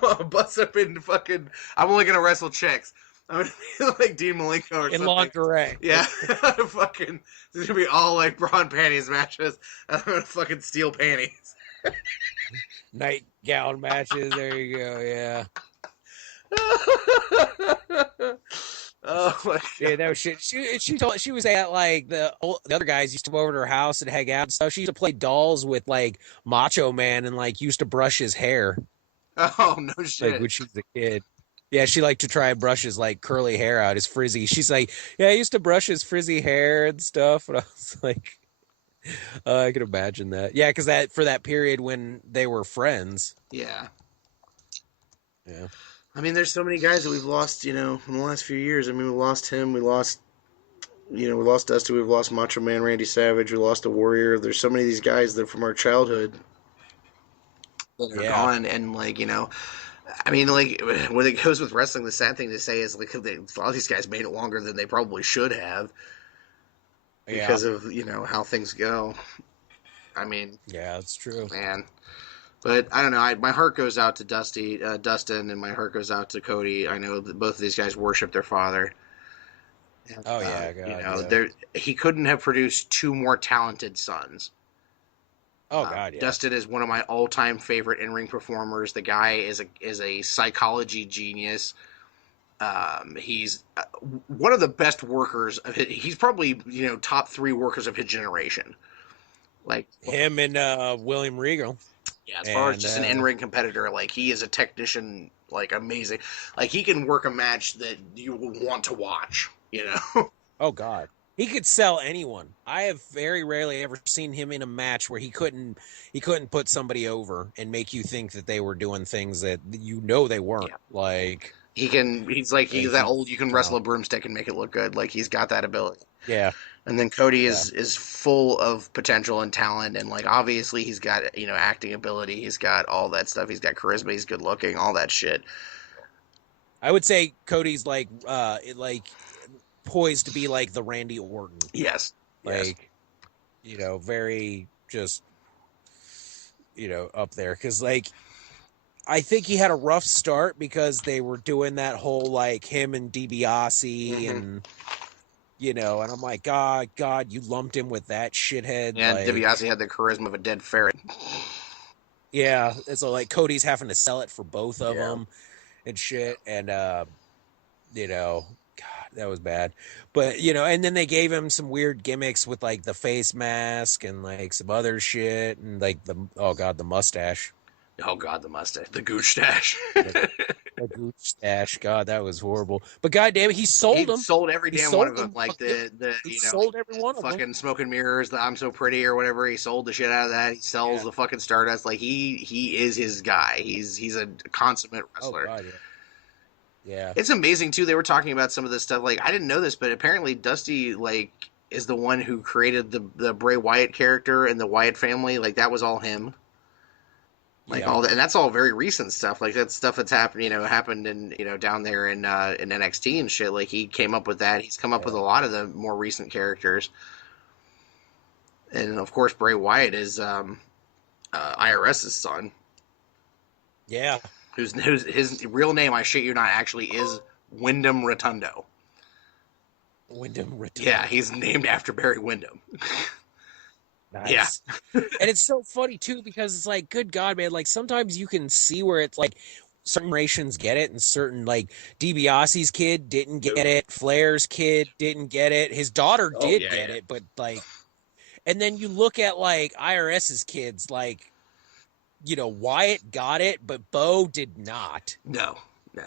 gonna bust up into fucking. I'm only gonna wrestle chicks. I'm gonna be like Dean Malenko or In something. lingerie. Yeah, fucking. It's gonna be all like bra and panties matches. I'm gonna fucking steal panties. Nightgown matches. There you go. Yeah. Oh my Yeah, that was shit. She was at like the other guys used to come over to her house and hang out and stuff. She used to play dolls with like Macho Man and like used to brush his hair god. Oh no like shit. when she was a kid. Yeah, she liked to try and brush his like curly hair out, his frizzy. She's like, yeah, I used to brush his frizzy hair and stuff. And I was like, I can imagine that. Yeah, because that for that period when they were friends. Yeah. Yeah. I mean, there's so many guys that we've lost, in the last few years. I mean, we lost him. We lost Dusty. We've lost Macho Man Randy Savage. We lost the Warrior. There's so many of these guys that from our childhood that are Yeah. gone. And, I mean, like, when it goes with wrestling, the sad thing to say is, like, a lot of these guys made it longer than they probably should have Yeah. because of, how things go. I mean, Yeah, that's true. man. But I don't know. My heart goes out to Dustin, and my heart goes out to Cody. I know that both of these guys worship their father. And, Oh yeah, God, yeah. there he couldn't have produced two more talented sons. Oh God, yeah. Dustin is one of my all-time favorite in-ring performers. The guy is a psychology genius. He's one of the best workers of he's probably top three workers of his generation. Like Him and William Regal. yeah, as far as And just an in-ring competitor, like he is a technician, like amazing. Like he can work a match that you will want to watch. oh God, he could sell anyone. I have very rarely ever seen him in a match where he couldn't put somebody over and make you think that they were doing things that they weren't. Yeah. Like He's that he, old. You can wrestle a broomstick and make it look good. Like he's got that ability. yeah, And then Cody yeah. is full of potential and talent, and like obviously he's got acting ability. He's got all that stuff. He's got charisma. He's good looking. All that shit. I would say Cody's like poised to be like the Randy Orton, Yes. Yes. like very just up there because like I think he had a rough start because they were doing that whole like him and DiBiase Mm-hmm. and and I'm like, God, you lumped him with that shithead. And Like, DiBiase had the charisma of a dead ferret. yeah. And so like Cody's having to sell it for both of Yeah. them and shit. And, God, that was bad. But, and then they gave him some weird gimmicks with like the face mask and like some other shit and like oh God, the mustache. Oh God, the mustache, the gooch stash. The gooch stash. God, that was horrible. But God damn it, he sold He them. sold every He damn one of sold them. them. Like the He sold every one of them. fucking smoke and mirrors, the I'm so pretty or whatever. He sold the shit out of that. He sells Yeah. the fucking Stardust. Like he is his guy. He's a consummate Oh wrestler. God, yeah. Yeah. It's amazing too. They were talking about some of this stuff. Like I didn't know this, but apparently Dusty like is the one who created the Bray Wyatt character and the Wyatt family. Like that was all him. Like Yeah. all that, and that's all very recent stuff. Like that's stuff that's happened, happened in down there in NXT and shit. Like he came up with that. He's come up with a lot of the more recent characters, and of course Bray Wyatt is IRS's son, Yeah. who's his real name. I shit you not, actually is Wyndham Rotundo. Wyndham Rotundo. Yeah, he's named after Barry Windham. Yeah. Nice. And it's so funny too because it's like, good God, man! Like sometimes you can see where it's like certain generations get it, and certain like DiBiase's kid didn't get it, Flair's kid didn't get it, his daughter Oh did yeah, get yeah. it, but like, and then you look at like IRS's kids, like Wyatt got it, but Bo did not. No, no.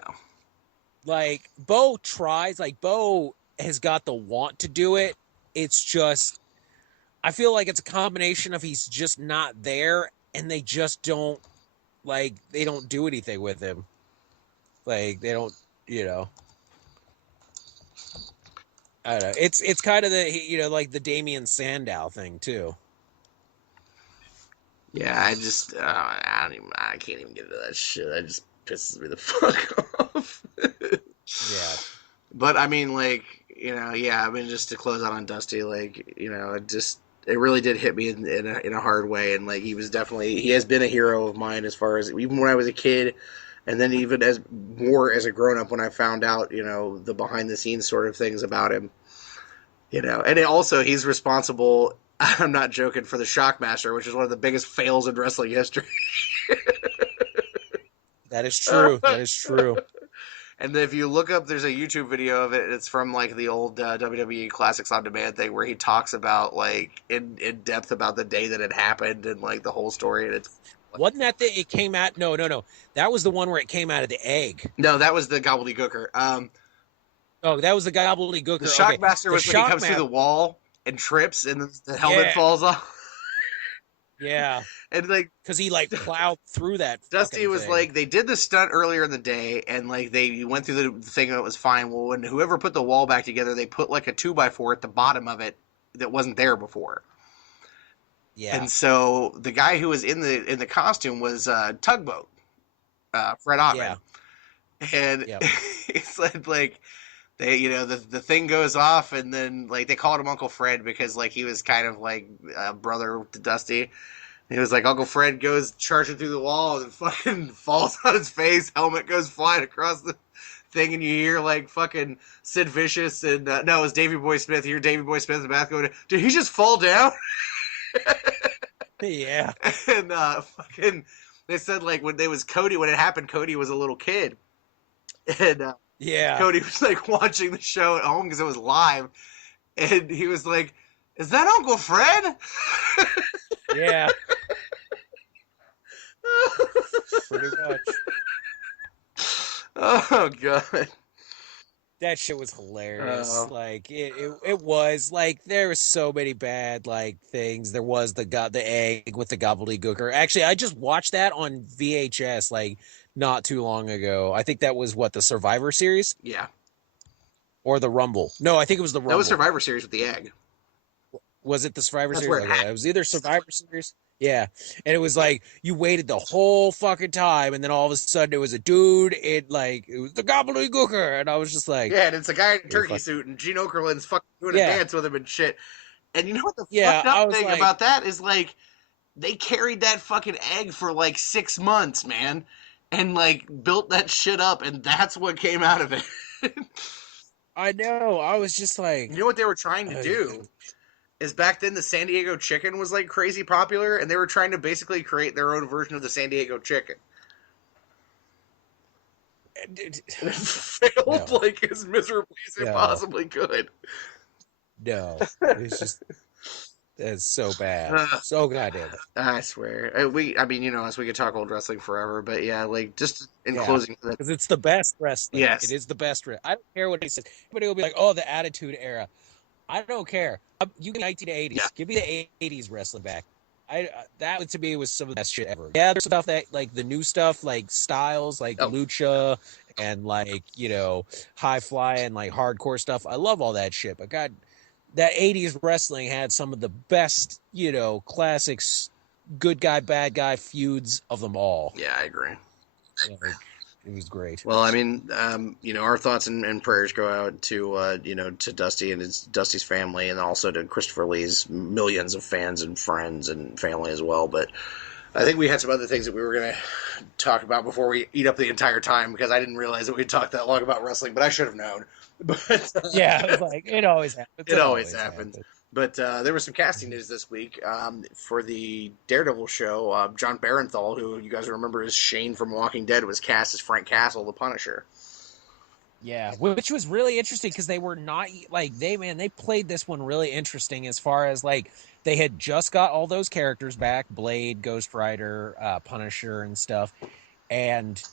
Like Bo tries, like Bo has got the want to do it. It's just I feel like it's a combination of he's just not there and they just don't they don't do anything with him. Like they don't, you know. I don't know. It's kind of the like the Damian Sandow thing too. Yeah, I can't even get into that shit. That just pisses me the fuck off. Yeah. But I mean, like, yeah. I mean, just to close out on Dusty, like, it really did hit me in a hard way, and like he has been a hero of mine as far as even when I was a kid, and then even as more as a grown up when I found out, the behind the scenes sort of things about him, and also he's responsible. I'm not joking for the Shockmaster, which is one of the biggest fails in wrestling history. That is true. That is true. And if you look up, there's a YouTube video of it. It's from like the old WWE Classics on Demand thing where he talks about like in depth about the day that it happened and like the whole story. And it's Wasn't that it came out? No, no, no. That was the one where it came out of the egg. no, that was the gobbledygooker. Oh, that was the The gobbledygooker. Okay. Shockmaster The was when he comes through Shockmaster. the wall and trips and the helmet Yeah. falls off. Yeah. And like Because he like plowed through that Dusty fucking was thing. like, they did the stunt earlier in the day, and like they went through the thing and it was fine. Well, when whoever put the wall back together, they put like a 2x4 at the bottom of it that wasn't there before. Yeah. And so the guy who was in the costume was Tugboat, Fred Ottman, Yeah. and Yep. he said like they the thing goes off, and then like they called him Uncle Fred because like he was kind of like a brother to Dusty. He was like, Uncle Fred goes charging through the wall and fucking falls on his face. Helmet goes flying across the thing, and you hear like fucking Sid Vicious and no, it was Davey Boy Smith. You hear Davey Boy Smith in the back going, "Did he just fall down?" Yeah. And fucking, they said like when it happened, Cody was a little kid, and Yeah. Cody was like watching the show at home because it was live, and he was like, "Is that Uncle Fred?" Yeah. Pretty much. Oh god. That shit was hilarious. Oh. Like it was like there were so many bad like things. There was the egg with the gobbledygooker. Actually, I just watched that on VHS like not too long ago. I think that was what the Survivor Series Yeah. or the Rumble. No, I think it was the That was Rumble. Survivor Series with the egg. Was it the Survivor That's Series? where it Okay, happened. it was either Survivor Series. Yeah, and it was like you waited the whole fucking time, and then all of a sudden it was a dude. It was the gobbledygooker, and I was just like, Yeah, and it's a guy in a "Are you turkey fucking-" suit, and Gene Okerlund's fucking doing a yeah, dance with him and shit. And you know what the yeah. fucked I up was thing like, about that is like they carried that fucking egg for like 6 months, man, and like built that shit up, and that's what came out of it. I know. I was just You like, know what they were trying to do is back then the San Diego chicken was like crazy popular, and they were trying to basically create their own version of the San Diego chicken. And it failed no, like as miserably as it no, possibly could. no. It's just it's so bad, so goddamn bad. I swear. I mean, as we could talk old wrestling forever, but yeah, like just in Yeah, closing, because it's the best wrestling. It yes, is the best. I don't care what he says. Everybody will be like, "Oh, the Attitude Era." I don't care. You give me 1980s. yeah, Give me the 80s wrestling back. That to me was some of the best shit ever. Yeah, there's stuff that like the new stuff like styles like oh, lucha and like high fly and like hardcore stuff. I love all that shit. But God, that 80s wrestling had some of the best classics, good guy bad guy feuds of them all. yeah, I agree. Like, it was great. Well, I mean, our thoughts and prayers go out to to Dusty and Dusty's family, and also to Christopher Lee's millions of fans and friends and family as well. But I think we had some other things that we were going to talk about before we eat up the entire time, because I didn't realize that we'd talked that long about wrestling, but I should have known. But Yeah, it was like it always happens. it always happens. But there was some casting news this week for the Daredevil show. John Barenthal, who you guys remember as Shane from Walking Dead, was cast as Frank Castle, the Punisher. Yeah, which was really interesting because they were not like they played this one really interesting as far as like they had just got all those characters back, Blade, Ghost Rider, Punisher, and stuff, and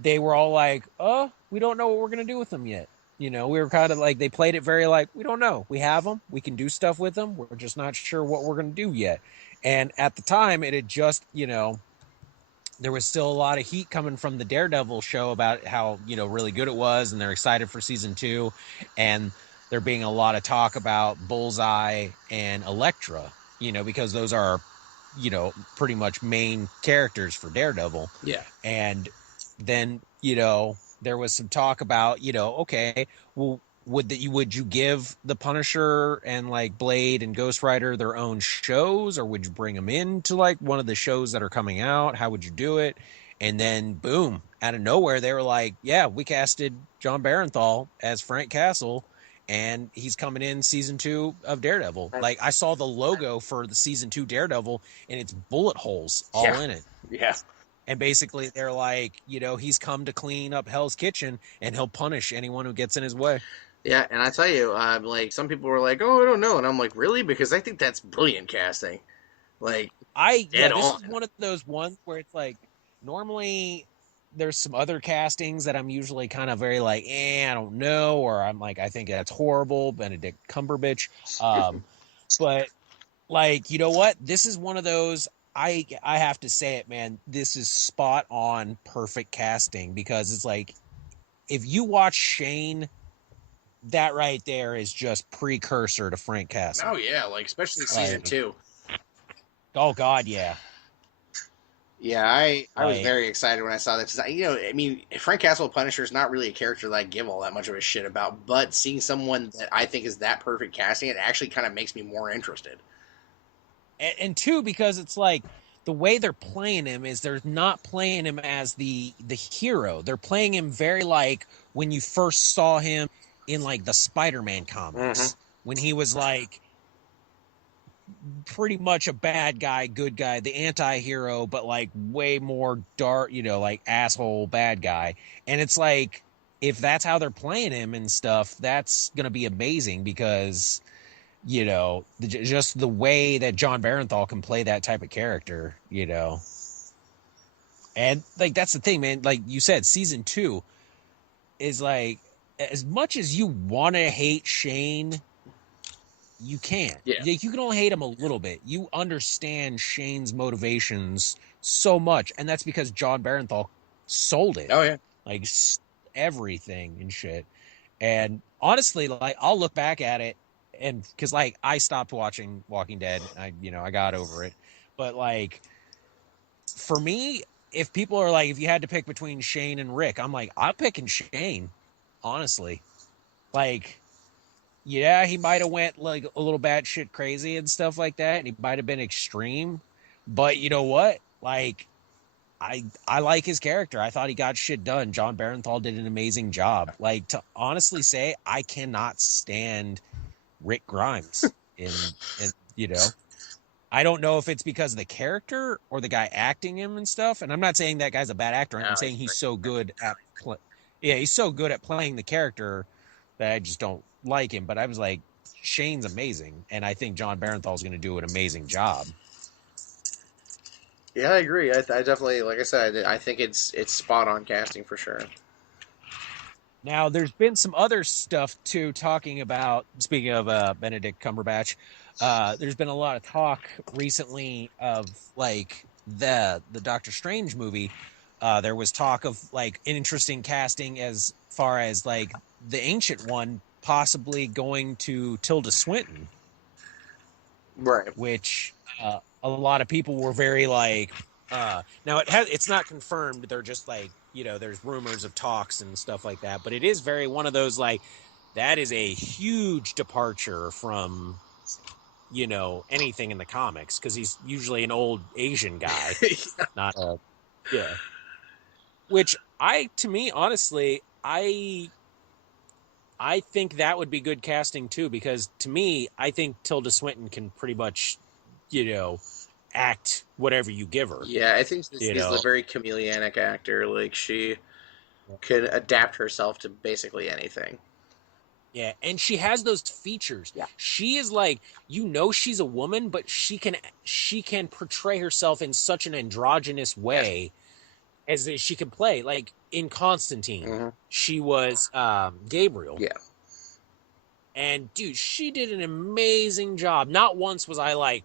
they were all like, "Oh, we don't know what we're gonna do with them yet." You know, we were kind of like they played it very like we don't know. We have them, we can do stuff with them. We're just not sure what we're gonna do yet. And at the time, it had just there was still a lot of heat coming from the Daredevil show about how, really good it was, and they're excited for season 2. And there being a lot of talk about Bullseye and Elektra, because those are, pretty much main characters for Daredevil. Yeah. And then, there was some talk about, okay, well, would you give the Punisher and like Blade and Ghost Rider their own shows, or would you bring them into like one of the shows that are coming out? How would you do it? And then boom, out of nowhere, they were like, "Yeah, we casted John Barenthal as Frank Castle, and he's coming in season 2 of Daredevil." Like I saw the logo for the season 2 Daredevil, and it's bullet holes all in it. Yeah. And basically, they're like, he's come to clean up Hell's Kitchen, and he'll punish anyone who gets in his way. Yeah, and I tell you, like some people were like, "Oh, I don't know," and I'm like, "Really?" Because I think that's brilliant casting. Like, dead This is on. one of those ones where it's like normally there's some other castings that I'm usually kind of very like, I don't know, or I'm like, I think that's horrible, Benedict Cumberbatch. But like, you know what? This is one of those. I have to say it, man. This is spot on, perfect casting, because it's like if you watch Shane, that right there is just precursor to Frank Castle. Oh yeah, like especially season 2. Oh God, yeah. Yeah, I was very excited when I saw that. I mean, Frank Castle Punisher is not really a character that I give all that much of a shit about, but seeing someone that I think is that perfect casting, it actually kind of makes me more interested. And two, because it's like the way they're playing him is they're not playing him as the hero. They're playing him very like when you first saw him in like the Spider-Man comics, when he was like pretty much a bad guy, good guy, the anti-hero, but like way more dark, like asshole bad guy. And it's like if that's how they're playing him and stuff, that's gonna be amazing, because just the way that John Barenthal can play that type of character, and like that's the thing, man. Like you said, season 2 is like, as much as you want to hate Shane, you can't. Yeah. Like, you can only hate him a little bit. You understand Shane's motivations so much, and that's because John Barenthal sold it. Oh yeah. Like everything and shit. And honestly, like I'll look back at it, and because like I stopped watching Walking Dead, I got over it. But like for me, if people are like, if you had to pick between Shane and Rick, I'm like, I'm picking Shane, honestly. Like, yeah, he might have went like a little batshit crazy and stuff like that, and he might have been extreme. But you know what? Like, I like his character. I thought he got shit done. John Barenthal did an amazing job. Like, to honestly say, I cannot stand Rick Grimes in I don't know if it's because of the character or the guy acting him and stuff. And I'm not saying that guy's a bad actor. I'm saying he's so good at he's so good at playing the character that I just don't like him. But I was like, Shane's amazing, and I think John Barenthal's going to do an amazing job. Yeah, I agree. I definitely, like I said, I think it's spot on casting for sure. Now, there's been some other stuff too, talking about, speaking of Benedict Cumberbatch, there's been a lot of talk recently of like the Doctor Strange movie. There was talk of like an interesting casting as far as like the Ancient One possibly going to Tilda Swinton, Right. which a lot of people were very like. Now it's not confirmed. They're just like, there's rumors of talks and stuff like that. But it is very one of those like, that is a huge departure from, anything in the comics, because he's usually an old Asian guy, not a yeah. Which to me, honestly, I I think that would be good casting too, because to me, I think Tilda Swinton can pretty much, you know, act whatever you give her. Yeah, I think You she's a know, very chameleonic actor. Like she can adapt herself to basically anything. yeah, and she has those features. Yeah. She is like, she's a woman, but she can portray herself in such an androgynous Yes. way as she can play. Like in Constantine, Mm-hmm. she was Gabriel. Yeah. And dude, she did an amazing job. Not once was I like,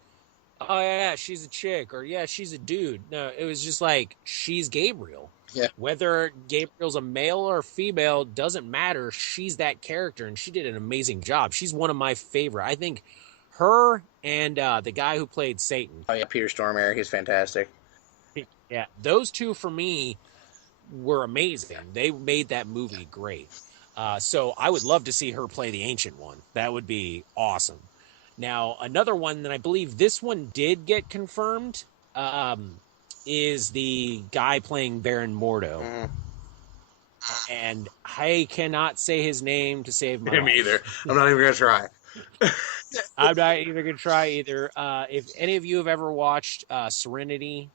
oh yeah, she's a chick, or yeah, she's a dude. No, it was just like she's Gabriel. Yeah. Whether Gabriel's a male or female doesn't matter. She's that character, and she did an amazing job. She's one of my favorite. I think her and the guy who played Satan. Oh yeah, Peter Stormare, he's fantastic. Yeah, those two for me were amazing. They made that movie great. So I would love to see her play the Ancient One. That would be awesome. Now, another one that I believe this one did get confirmed is the guy playing Baron Mordo. Mm-hmm. And I cannot say his name to save my life. Me either. I'm not even gonna try. I'm not even going to try either. If any of you have ever watched Serenity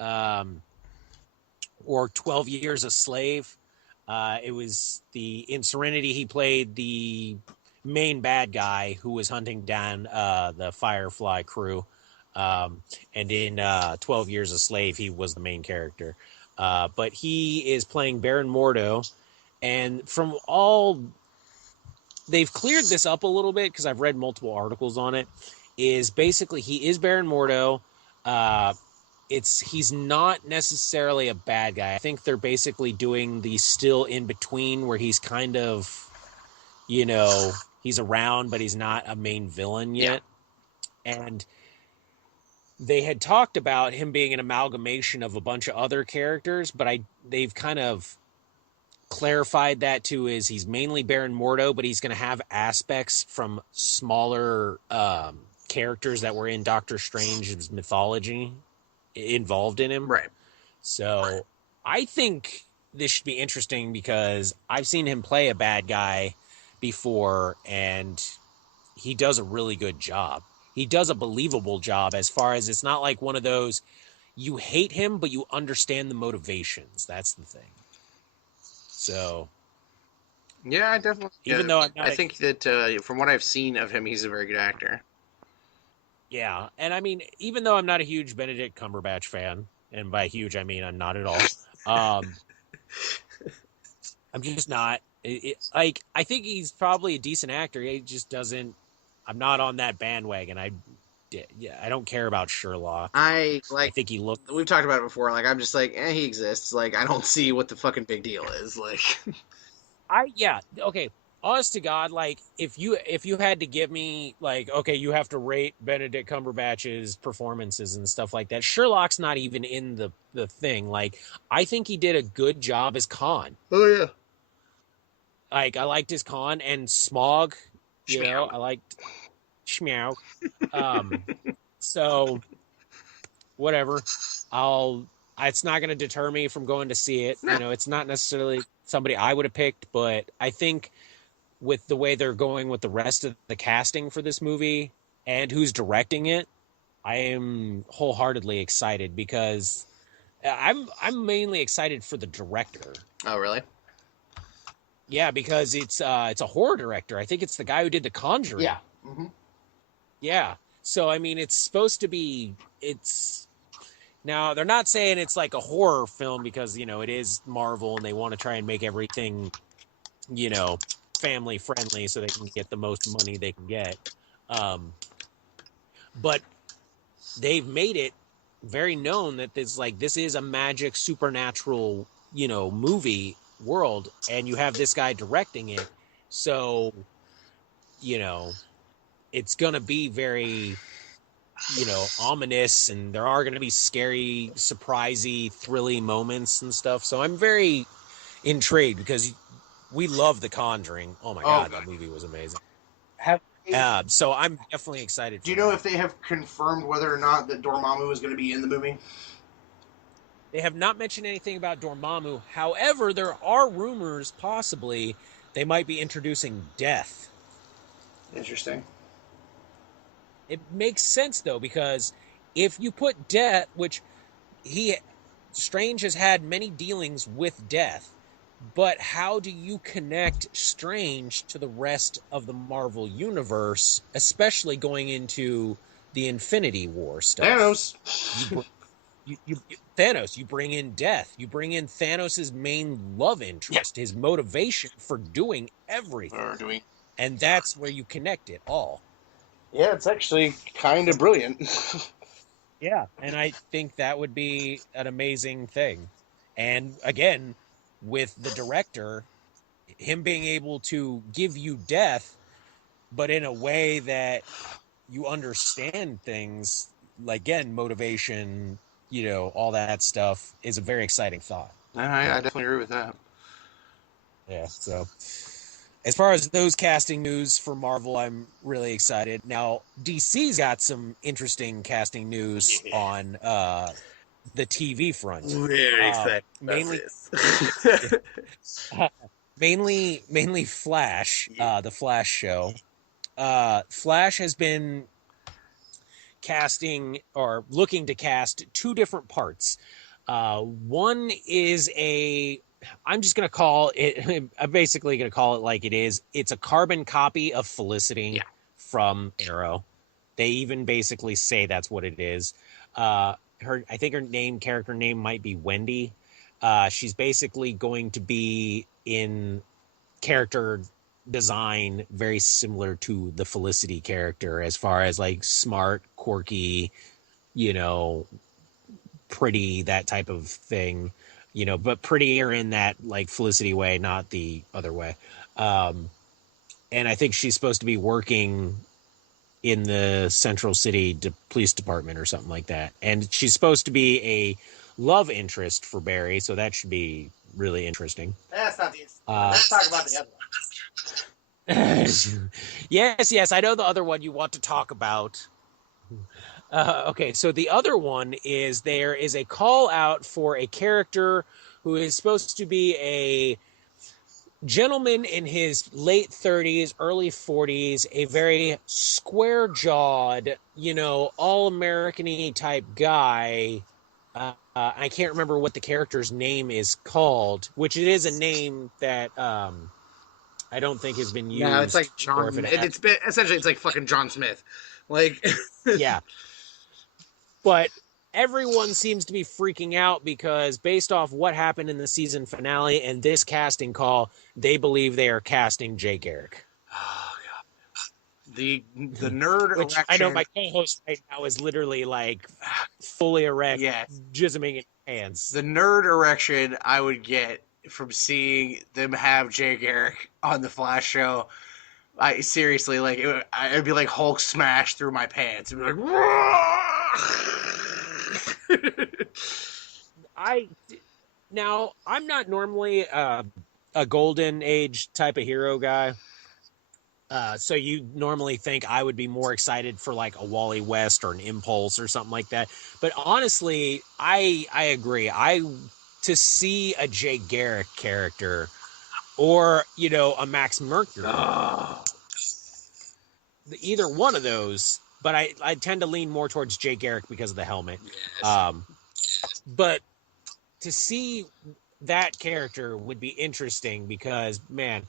um, or 12 Years a Slave, it was in Serenity, he played the main bad guy who was hunting down the Firefly crew. And in 12 Years a Slave, he was the main character. But he is playing Baron Mordo. And from all, they've cleared this up a little bit because I've read multiple articles on it, is basically he is Baron Mordo. He's not necessarily a bad guy. I think they're basically doing the still in between where he's kind of, he's around, but he's not a main villain yet. Yeah. And they had talked about him being an amalgamation of a bunch of other characters, but they've kind of clarified that too, is he's mainly Baron Mordo, but he's going to have aspects from smaller characters that were in Doctor Strange's mythology involved in him. Right. So I think this should be interesting because I've seen him play a bad guy before, and he does a really good job. He does a believable job as far as it's not like one of those you hate him, but you understand the motivations. That's the thing. So, yeah, I definitely. Even though I think that from what I've seen of him, he's a very good actor. Yeah, and I mean, even though I'm not a huge Benedict Cumberbatch fan, and by huge I mean I'm not at all. I'm just not. I think he's probably a decent actor. He just doesn't. I'm not on that bandwagon. I don't care about Sherlock. I think he looked. We've talked about it before. Like I'm just like, he exists. Like I don't see what the fucking big deal is. Like, okay. Honest to God, like if you had to give me like, okay, you have to rate Benedict Cumberbatch's performances and stuff like that. Sherlock's not even in the thing. Like I think he did a good job as Khan. Oh yeah. Like I liked his Khan and Smog. I liked Schmeow. So whatever. It's not going to deter me from going to see it. No. It's not necessarily somebody I would have picked, but I think with the way they're going with the rest of the casting for this movie and who's directing it, I am wholeheartedly excited because I'm mainly excited for the director. Oh, really? Yeah, because it's a horror director. I think it's the guy who did The Conjuring. Yeah. Mm-hmm. Yeah. So I mean, it's supposed to be. Now they're not saying it's like a horror film because it is Marvel and they want to try and make everything, family friendly so they can get the most money they can get. But they've made it very known that this is a magic supernatural, movie world, and you have this guy directing it. So, it's going to be very, ominous, and there are going to be scary, surprisey, thrilly moments and stuff. So I'm very intrigued because we love The Conjuring. Oh my God, that movie was amazing. So I'm definitely excited. Do you know if they have confirmed whether or not that Dormammu is going to be in the movie? They have not mentioned anything about Dormammu. However, there are rumors possibly They might be introducing death. Interesting. It makes sense though, because if you put death, which he Strange has had many dealings with death, but how do you connect Strange to the rest of the Marvel universe, especially going into the Infinity War stuff? Thanos. You bring Thanos, you bring in death, you bring in Thanos's main love Yeah. interest, his motivation for doing everything, Or doing. and that's where you connect it all. Yeah, it's actually kind So, of brilliant. yeah, and I think that would be an amazing thing. And again, with the director, him being able to give you death, but in a way that you understand things, like again, motivation, all that stuff is a very exciting thought. I definitely agree with that. Yeah. So as far as those casting news for Marvel, I'm really excited. Now, DC's got some interesting casting news Yeah. on the TV front. Very excited about Mainly this. mainly Flash, Yeah. the Flash show. Flash has been casting or looking to cast two different parts. One is I'm just going to call it, I'm basically going to call it like it is. It's a carbon copy of Felicity Yeah. from Arrow. They even basically say that's what it is. I think her character name might be Wendy. She's basically going to be in character design very similar to the Felicity character, as far as like smart, quirky, you know, pretty, that type of thing, but prettier in that like Felicity way, not the other way. Um, and I think she's supposed to be working in the Central City Police Department or something like that. And she's supposed to be a love interest for Barry, so that should be really interesting. That's not the. Uh, Let's talk about the other one. yes, I know the other one you want to talk about. Okay, so the other one is there is a call out for a character who is supposed to be a gentleman in his late 30s, early 40s, a very square jawed, all American y type guy. I can't remember what the character's name is called, which it is a name that I don't think has been No, it's used, like or if John. it has, It's been, essentially it's like fucking John Smith. Like, yeah. But everyone seems to be freaking out because based off what happened in the season finale and this casting call, they believe they are casting Jay Garrick. oh god, the nerd Which I know erection. my co-host right now is literally like fully erect, Yes, jizzing in hands. the nerd erection I would get from seeing them have Jay Garrick on the Flash show. I seriously like it'd be like Hulk smash through my pants. It'd be like. I Now I'm not normally a golden age type of hero guy. So you normally think I would be more excited for like a Wally West or an Impulse or something like that. But honestly, I agree. I To see a Jay Garrick character or a Max Mercury, Oh, either one of those. But I tend to lean more towards Jay Garrick because of the helmet. yes. Um, but to see that character would be interesting because, man,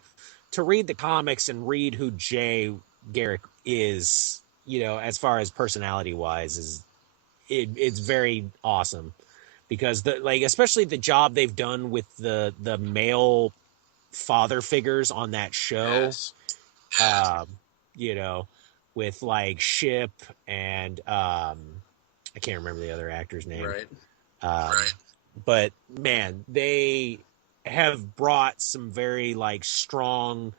to read the comics and read who Jay Garrick is, as far as personality wise, it's very awesome because especially the job they've done with the male father figures on that show, Yes. um, you know, with like Ship and I can't remember the other actor's name. Right. Right. But man, they have brought some very like strong,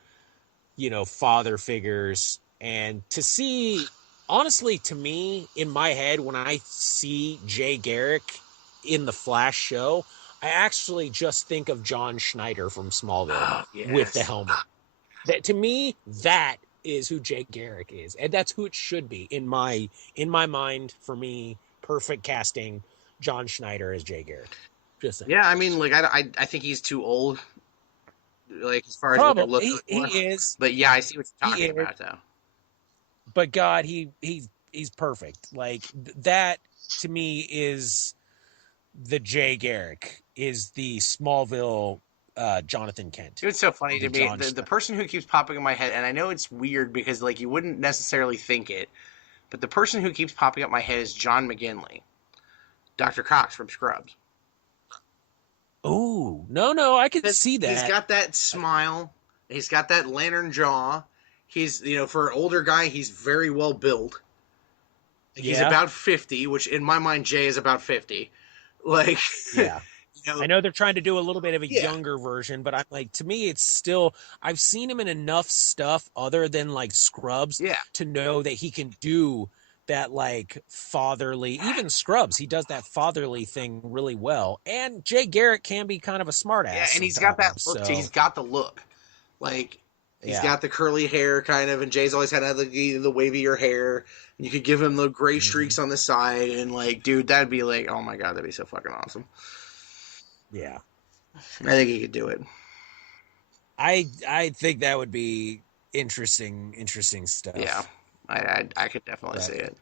father figures. And to see, honestly, to me, in my head, when I see Jay Garrick in the Flash show, I actually just think of John Schneider from Smallville Oh, yes. with the helmet. That to me, that is who Jay Garrick is, and that's who it should be in my mind. For me, perfect casting, John Schneider as Jay Garrick. Just saying. Yeah, I mean, like I think he's too old like as far as what they're looking Probably for. he is. But yeah, I see what you're He talking is. about, though. But God, he's perfect. Like that to me is the Jay Garrick, is the Smallville Jonathan Kent, It's so funny the to me. John The Stewart. person who keeps popping in my head, and I know it's weird because like you wouldn't necessarily think it, but the person who keeps popping up in my head is John McGinley, Dr. Cox from Scrubs. Oh, no, I can Because see he's that. got that smile, he's got that lantern jaw. He's, for an older guy, he's very well built. He's Yeah, about 50, which in my mind, Jay is about 50. Like, yeah. I know they're trying to do a little bit of a yeah, younger version, but I'm like, to me, it's still, I've seen him in enough stuff other than like Scrubs yeah, to know that he can do that like fatherly, even Scrubs, he does that fatherly thing really well. And Jay Garrett can be kind of a yeah, smartass and he's got that sometimes. look too. So, He's got the look. Like, he's yeah. got the curly hair kind of, and Jay's always had the wavier hair. And you could give him the gray Hmm. streaks on the side, and like, dude, that'd be like, oh my god, that'd be so fucking awesome. Yeah. I think he could do it. I think that would be interesting Yeah, stuff. I could definitely see That it.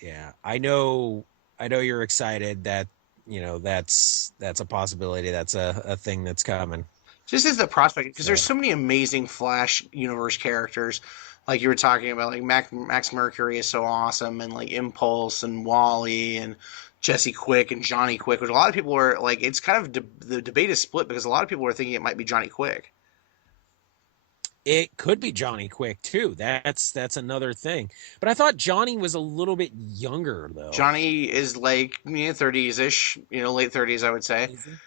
Yeah, I know you're excited that, that's a possibility. That's a thing that's coming. Just as the prospect, because there's So, so many amazing Flash universe characters, like you were talking about, like Max Mercury is so awesome, and like Impulse and Wally and Jesse Quick and Johnny Quick, which a lot of people are like, it's kind of the debate is split because a lot of people are thinking it might be Johnny Quick. it could be Johnny Quick too. That's another thing. But I thought Johnny was a little bit younger though. Johnny is like 30s ish, late 30s, I would say. Is he?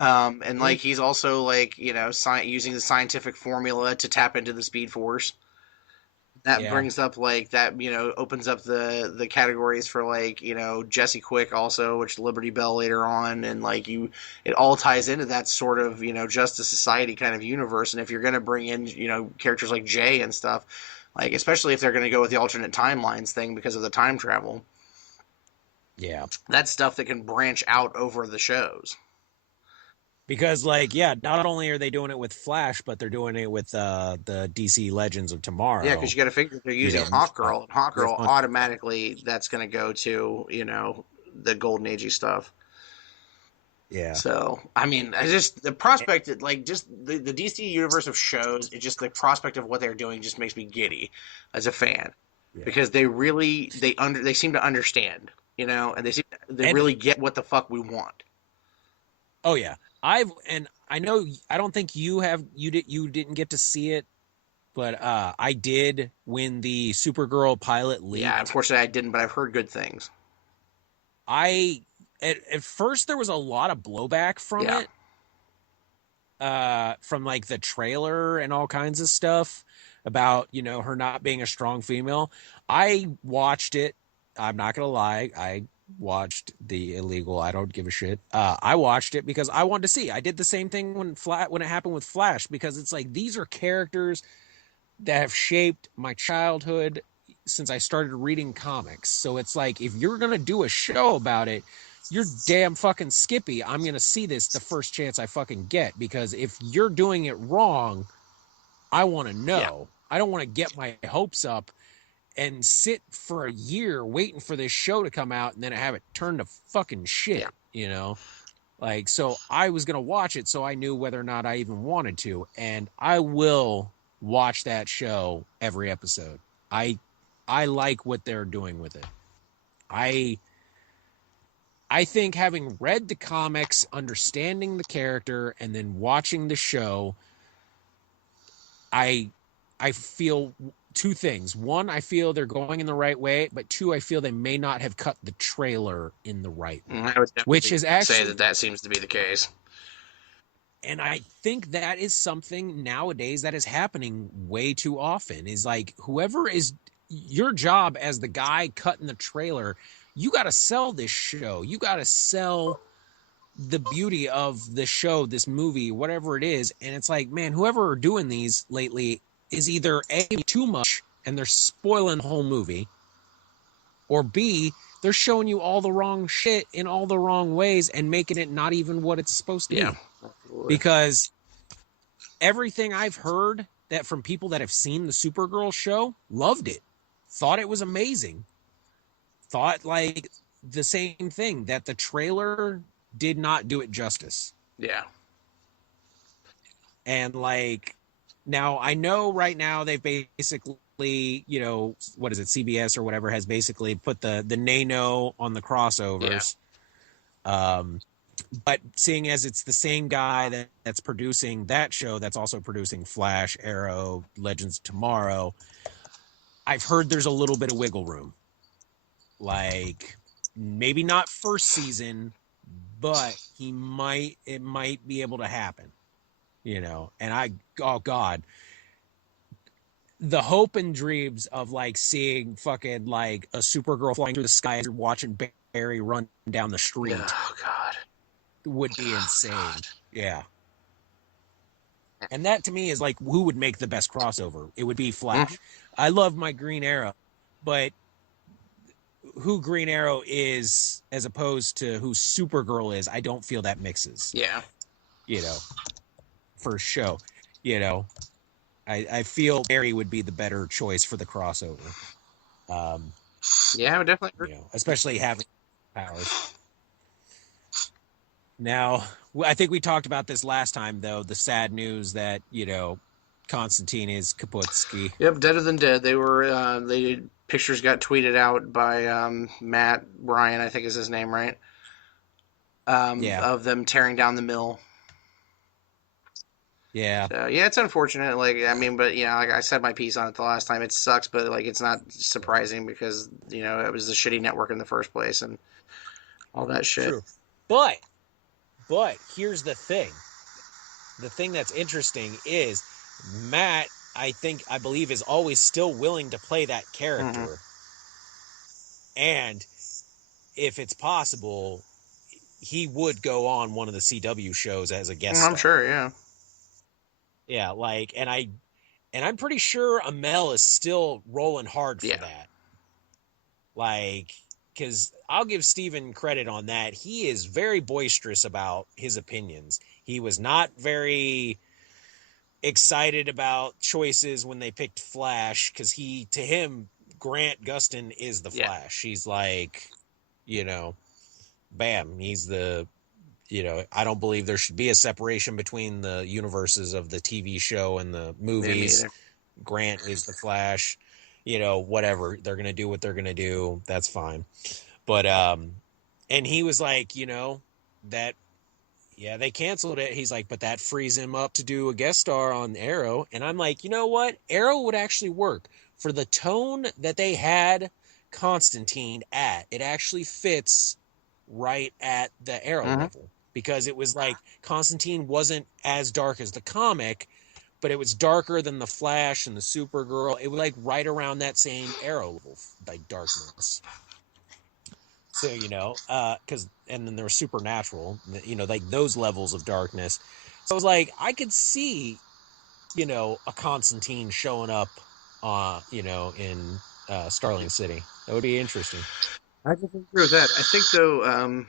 And like Really? he's also like using the scientific formula to tap into the Speed Force. That Yeah. brings up like that opens up the categories for like Jesse Quick also, which Liberty Bell later on, and like it all ties into that sort of Justice Society kind of universe. And if you're going to bring in characters like Jay and stuff, like especially if they're going to go with the alternate timelines thing because of the time travel, Yeah. that's stuff that can branch out over the shows. Because like, yeah, not only are they doing it with Flash, but they're doing it with the DC Legends of Yeah, because Tomorrow. you got to figure they're You using know, Hawkgirl, and with Hawkgirl automatically that's going to go to the Golden Agey stuff. yeah. So, I mean, I just the prospect, like, just the DC universe of shows, it just the prospect of what they're doing just makes me giddy as a fan Yeah. because they seem to understand, and they And really get what the fuck we want. oh yeah, I know I don't think you didn't get to see it, but I did when the Supergirl pilot Yeah, leaked. unfortunately, I didn't, but I've heard good things. I at first there was a lot of blowback from Yeah, it, from like the trailer and all kinds of stuff about, her not being a strong female. I watched it. I'm not gonna lie, I watched the illegal. I don't give a shit. I watched it because I wanted to see. I did the same thing when it happened with Flash, because it's like these are characters that have shaped my childhood since I started reading comics. So it's like, if you're gonna do a show about it, you're damn fucking skippy. I'm gonna see this the first chance I fucking get, because if you're doing it wrong, I want to yeah, know. I don't want to get my hopes up and sit for a year waiting for this show to come out and then have it turn to fucking yeah. shit. Like, so I was gonna watch it so I knew whether or not I even wanted to, and I will watch that show every episode. I I like what they're doing with it. I I think having read the comics, understanding the character, and then watching the show, I I feel two things. One, I feel they're going in the right way, but two, I feel they may not have cut the trailer in the right way, I would which definitely is say actually, that seems to be the case. and I think that is something nowadays that is happening way too often, is like, whoever is your job as the guy cutting the trailer, you got to sell this show. You got to sell the beauty of the show, this movie, whatever it is. And it's like, man, whoever are doing these lately is either A, too much and they're spoiling the whole movie, or B, they're showing you all the wrong shit in all the wrong ways and making it not even what it's supposed to Yeah, be. absolutely. Because everything I've heard that from people that have seen the Supergirl show, loved it, thought it was amazing, thought like the same thing, that the trailer did not do it justice. Yeah. And like, now I know right now they've basically, you know, what is it, CBS or whatever has basically put the nano on the Yeah. crossovers. Um, but seeing as it's the same guy that's producing that show, that's also producing Flash, Arrow, Legends of Tomorrow, I've heard there's a little bit of wiggle room. Like maybe not first season, but it might be able to happen, you know. And oh God, the hope and dreams of like seeing fucking like a Supergirl flying through the sky as you're watching Barry run down the street Oh God. would be Oh insane. God. Yeah. And that to me is like who would make the best crossover? It would be Mm-hmm. Flash. I love my Green Arrow, but who Green Arrow is as opposed to who Supergirl is, I don't feel that mixes, Yeah. you know, for show. You know, I feel Barry would be the better choice for the crossover. Um, Yeah, I would definitely agree. you know, especially having powers. Now, I think we talked about this last time, though. The sad news that you know, Konstantin is Kaputski. Yep, Deader Than Dead. They were they pictures got tweeted out by Matt Ryan, I think is his name, right? Yeah, Of them tearing down the mill. yeah, So yeah, it's unfortunate. Like I mean, but yeah, like I said my piece on it the last time. It sucks, but like it's not surprising because you know it was a shitty network in the first place and all that shit. true. But but here's the thing. The thing that's interesting is Matt. I believe is always still willing to play that Mm-hmm. character, and if it's possible, he would go on one of the CW shows as a guest I'm star. sure. Yeah. Yeah, like, and I'm pretty sure Amel is still rolling hard for Yeah. that. Like, because I'll give Steven credit on that. He is very boisterous about his opinions. He was not very excited about choices when they picked Flash because to him, Grant Gustin is the Yeah. Flash. He's like, you know, bam, he's the, you know, I don't believe there should be a separation between the universes of the TV show and the Yeah. Me movies. either. Grant is the Flash, you know, whatever. They're going to do what they're going to do. That's fine. But, and he was like, you know, that, yeah, they canceled it. He's like, but that frees him up to do a guest star on Arrow. And I'm like, you know what? Arrow would actually work for the tone that they had Constantine at. It actually fits right at the Arrow Mm-hmm. level because it was like Constantine wasn't as dark as the comic, but it was darker than the Flash and the Supergirl. It was like right around that same Arrow level, like darkness. So you know, because and then there was Supernatural, you know, like those levels of darkness. So it was like I could see, you know, a Constantine showing up, you know, in Starling City. That would be interesting. I can agree with that. I think though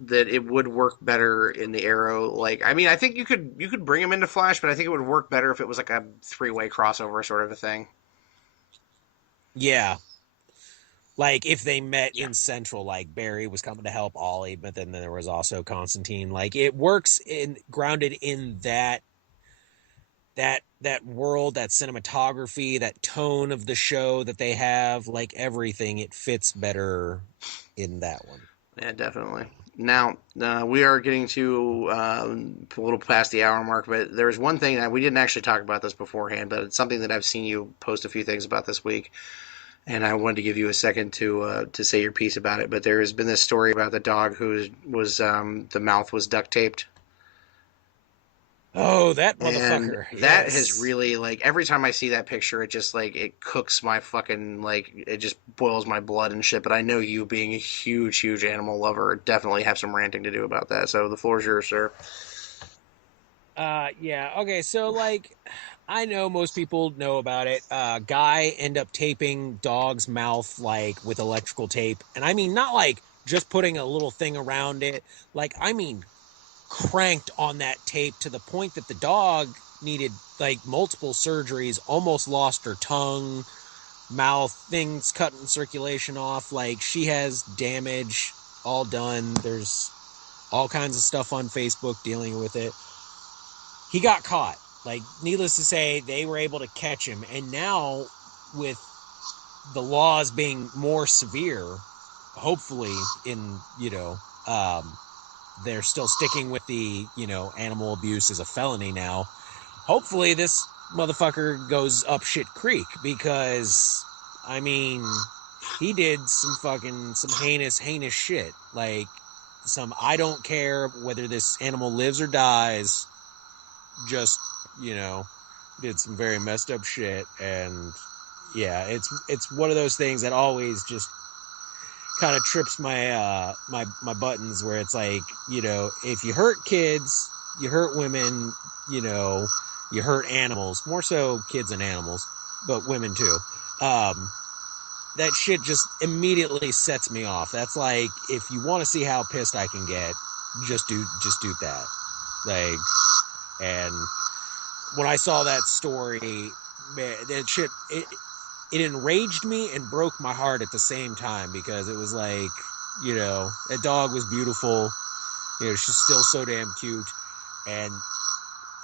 that it would work better in the Arrow. Like, I mean, I think you could bring him into Flash, but I think it would work better if it was like a three-way crossover sort of a thing. Yeah, like if they met Yeah. in Central, like Barry was coming to help Ollie, but then there was also Constantine. Like it works in grounded in that world, that cinematography, that tone of the show that they have, like everything, it fits better in that one. Yeah, definitely. Now we are getting to a little past the hour mark, but there's one thing that we didn't actually talk about this beforehand, but it's something that I've seen you post a few things about this week, and I wanted to give you a second to say your piece about it. But there has been this story about the dog who was the mouth was duct taped. Oh, that And motherfucker. that has Yes. really like every time I see that picture, it just like it cooks my fucking like it just boils my blood and shit. But I know you being a huge, huge animal lover definitely have some ranting to do about that. So the floor is yours, sir. Yeah. Okay. So, like, I know most people know about it. Guy end up taping dog's mouth like with electrical tape, and I mean not like just putting a little thing around it. Like, I mean cranked on that tape to the point that the dog needed like multiple surgeries, almost lost her tongue, mouth, things cutting circulation off. Like, she has damage all done. There's all kinds of stuff on Facebook dealing with it. He got caught. Like, needless to say, they were able to catch him. And now, with the laws being more severe, hopefully, they're still sticking with the, animal abuse is a felony now. Hopefully, this motherfucker goes up shit creek, because, I mean, he did some heinous shit. Like, I don't care whether this animal lives or dies, just, did some very messed up shit. And yeah, it's one of those things that always just kind of trips my my buttons, where it's like, if you hurt kids, you hurt women, you hurt animals, more so kids and animals, but women too. That shit just immediately sets me off. That's like, if you want to see how pissed I can get, just do that. Like, and when I saw that story, man, that shit, it enraged me and broke my heart at the same time, because it was like, that dog was beautiful. She's still so damn cute. And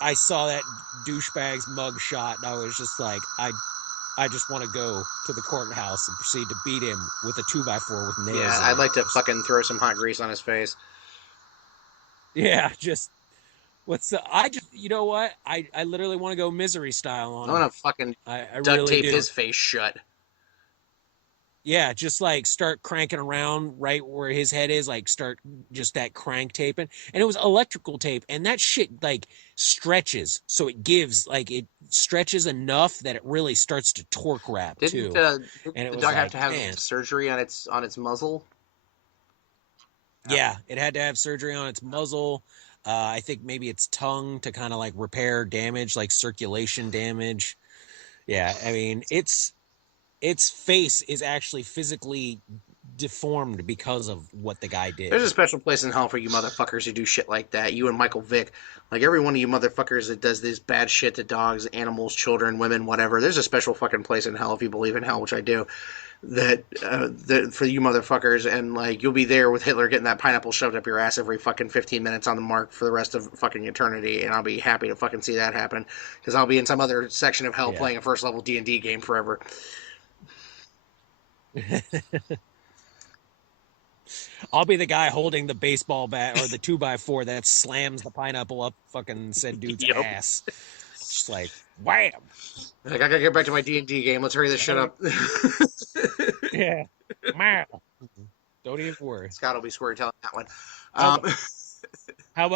I saw that douchebag's mug shot, and I was just like, I just want to go to the courthouse and proceed to beat him with a 2x4 with nails. Yeah, I'd like to fucking throw some hot grease on his face. Yeah, just you know what? I literally want to go Misery style on him. I want to fucking I duct really tape do. his face shut. Yeah, just like start cranking around right where his head is, like start just that crank taping. And it was electrical tape, and that shit like stretches. So it stretches enough that it really starts to torque wrap Didn't too. And it the was dog have like, to have man, surgery on its muzzle? yeah, it had to have surgery on its muzzle. I think maybe its tongue to kind of like repair damage, like circulation damage. Yeah, I mean, its face is actually physically deformed because of what the guy did. There's a special place in hell for you motherfuckers who do shit like that. You and Michael Vick. Like, every one of you motherfuckers that does this bad shit to dogs, animals, children, women, whatever. There's a special fucking place in hell, if you believe in hell, which I do, that for you motherfuckers. And, like, you'll be there with Hitler getting that pineapple shoved up your ass every fucking 15 minutes on the mark for the rest of fucking eternity. And I'll be happy to fucking see that happen, because I'll be in some other section of hell playing a first level D&D game forever. I'll be the guy holding the baseball bat or the 2x4 that slams the pineapple up fucking said dude's ass. Just like, wham! Like, I gotta get back to my D&D game. Let's hurry this shit up. Yeah. Don't even worry. Scott will be storytelling that one. How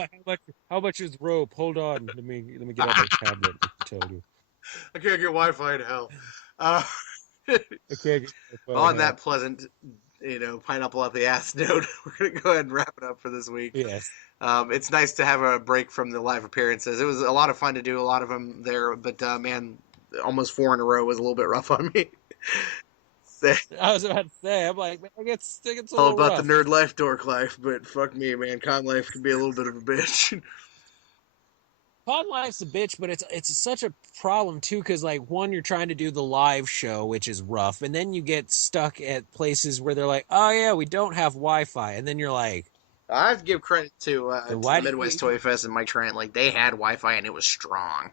much is rope? Hold on. Let me get out my tablet and tell you. I can't get Wi-Fi in hell. I can't get On that pleasant, pineapple up the ass note, we're gonna go ahead and wrap it up for this week. Yes. It's nice to have a break from the live appearances. It was a lot of fun to do a lot of them there, but man, almost 4 in a row was a little bit rough on me. I was about to say, I'm like, man, it gets a little all about rough. the nerd life, dork life, but fuck me, man, con life can be a little bit of a bitch. Con life's a bitch, but it's such a problem too, because like, one, you're trying to do the live show, which is rough, and then you get stuck at places where they're like, oh yeah, we don't have Wi-Fi, and then you're like, I have to give credit to the Midwest Toy Fest and Mike Trent. Like, they had Wi-Fi and it was strong.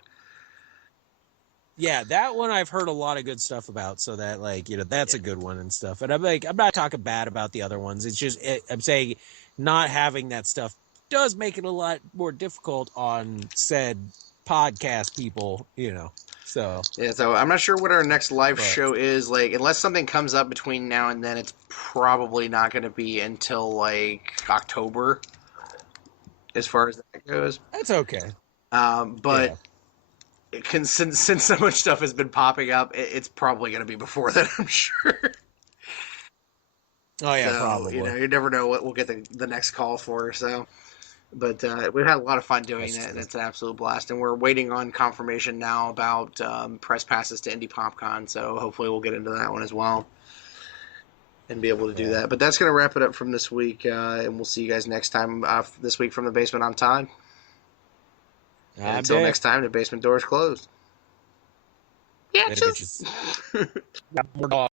Yeah, that one I've heard a lot of good stuff about, so that, like, that's a good one and stuff. And I'm like, I'm not talking bad about the other ones. It's just, I'm saying not having that stuff does make it a lot more difficult on said podcast people, So yeah, so I'm not sure what our next live show is. Like, unless something comes up between now and then, it's probably not going to be until like October, as far as that goes. That's okay. But yeah. Since so much stuff has been popping up, it's probably going to be before that, I'm sure. Oh yeah, so, probably. You never know what we'll get the next call for. So, but we've had a lot of fun doing it, and it's an absolute blast. And we're waiting on confirmation now about press passes to Indie PopCon. So hopefully we'll get into that one as well. and be able to do Yeah. that. But that's going to wrap it up from this week, and we'll see you guys next time. This week from the basement, I'm Todd, and I'm until Dave. next time, the basement door is closed. Yeah, Later, just. bitches. More dog.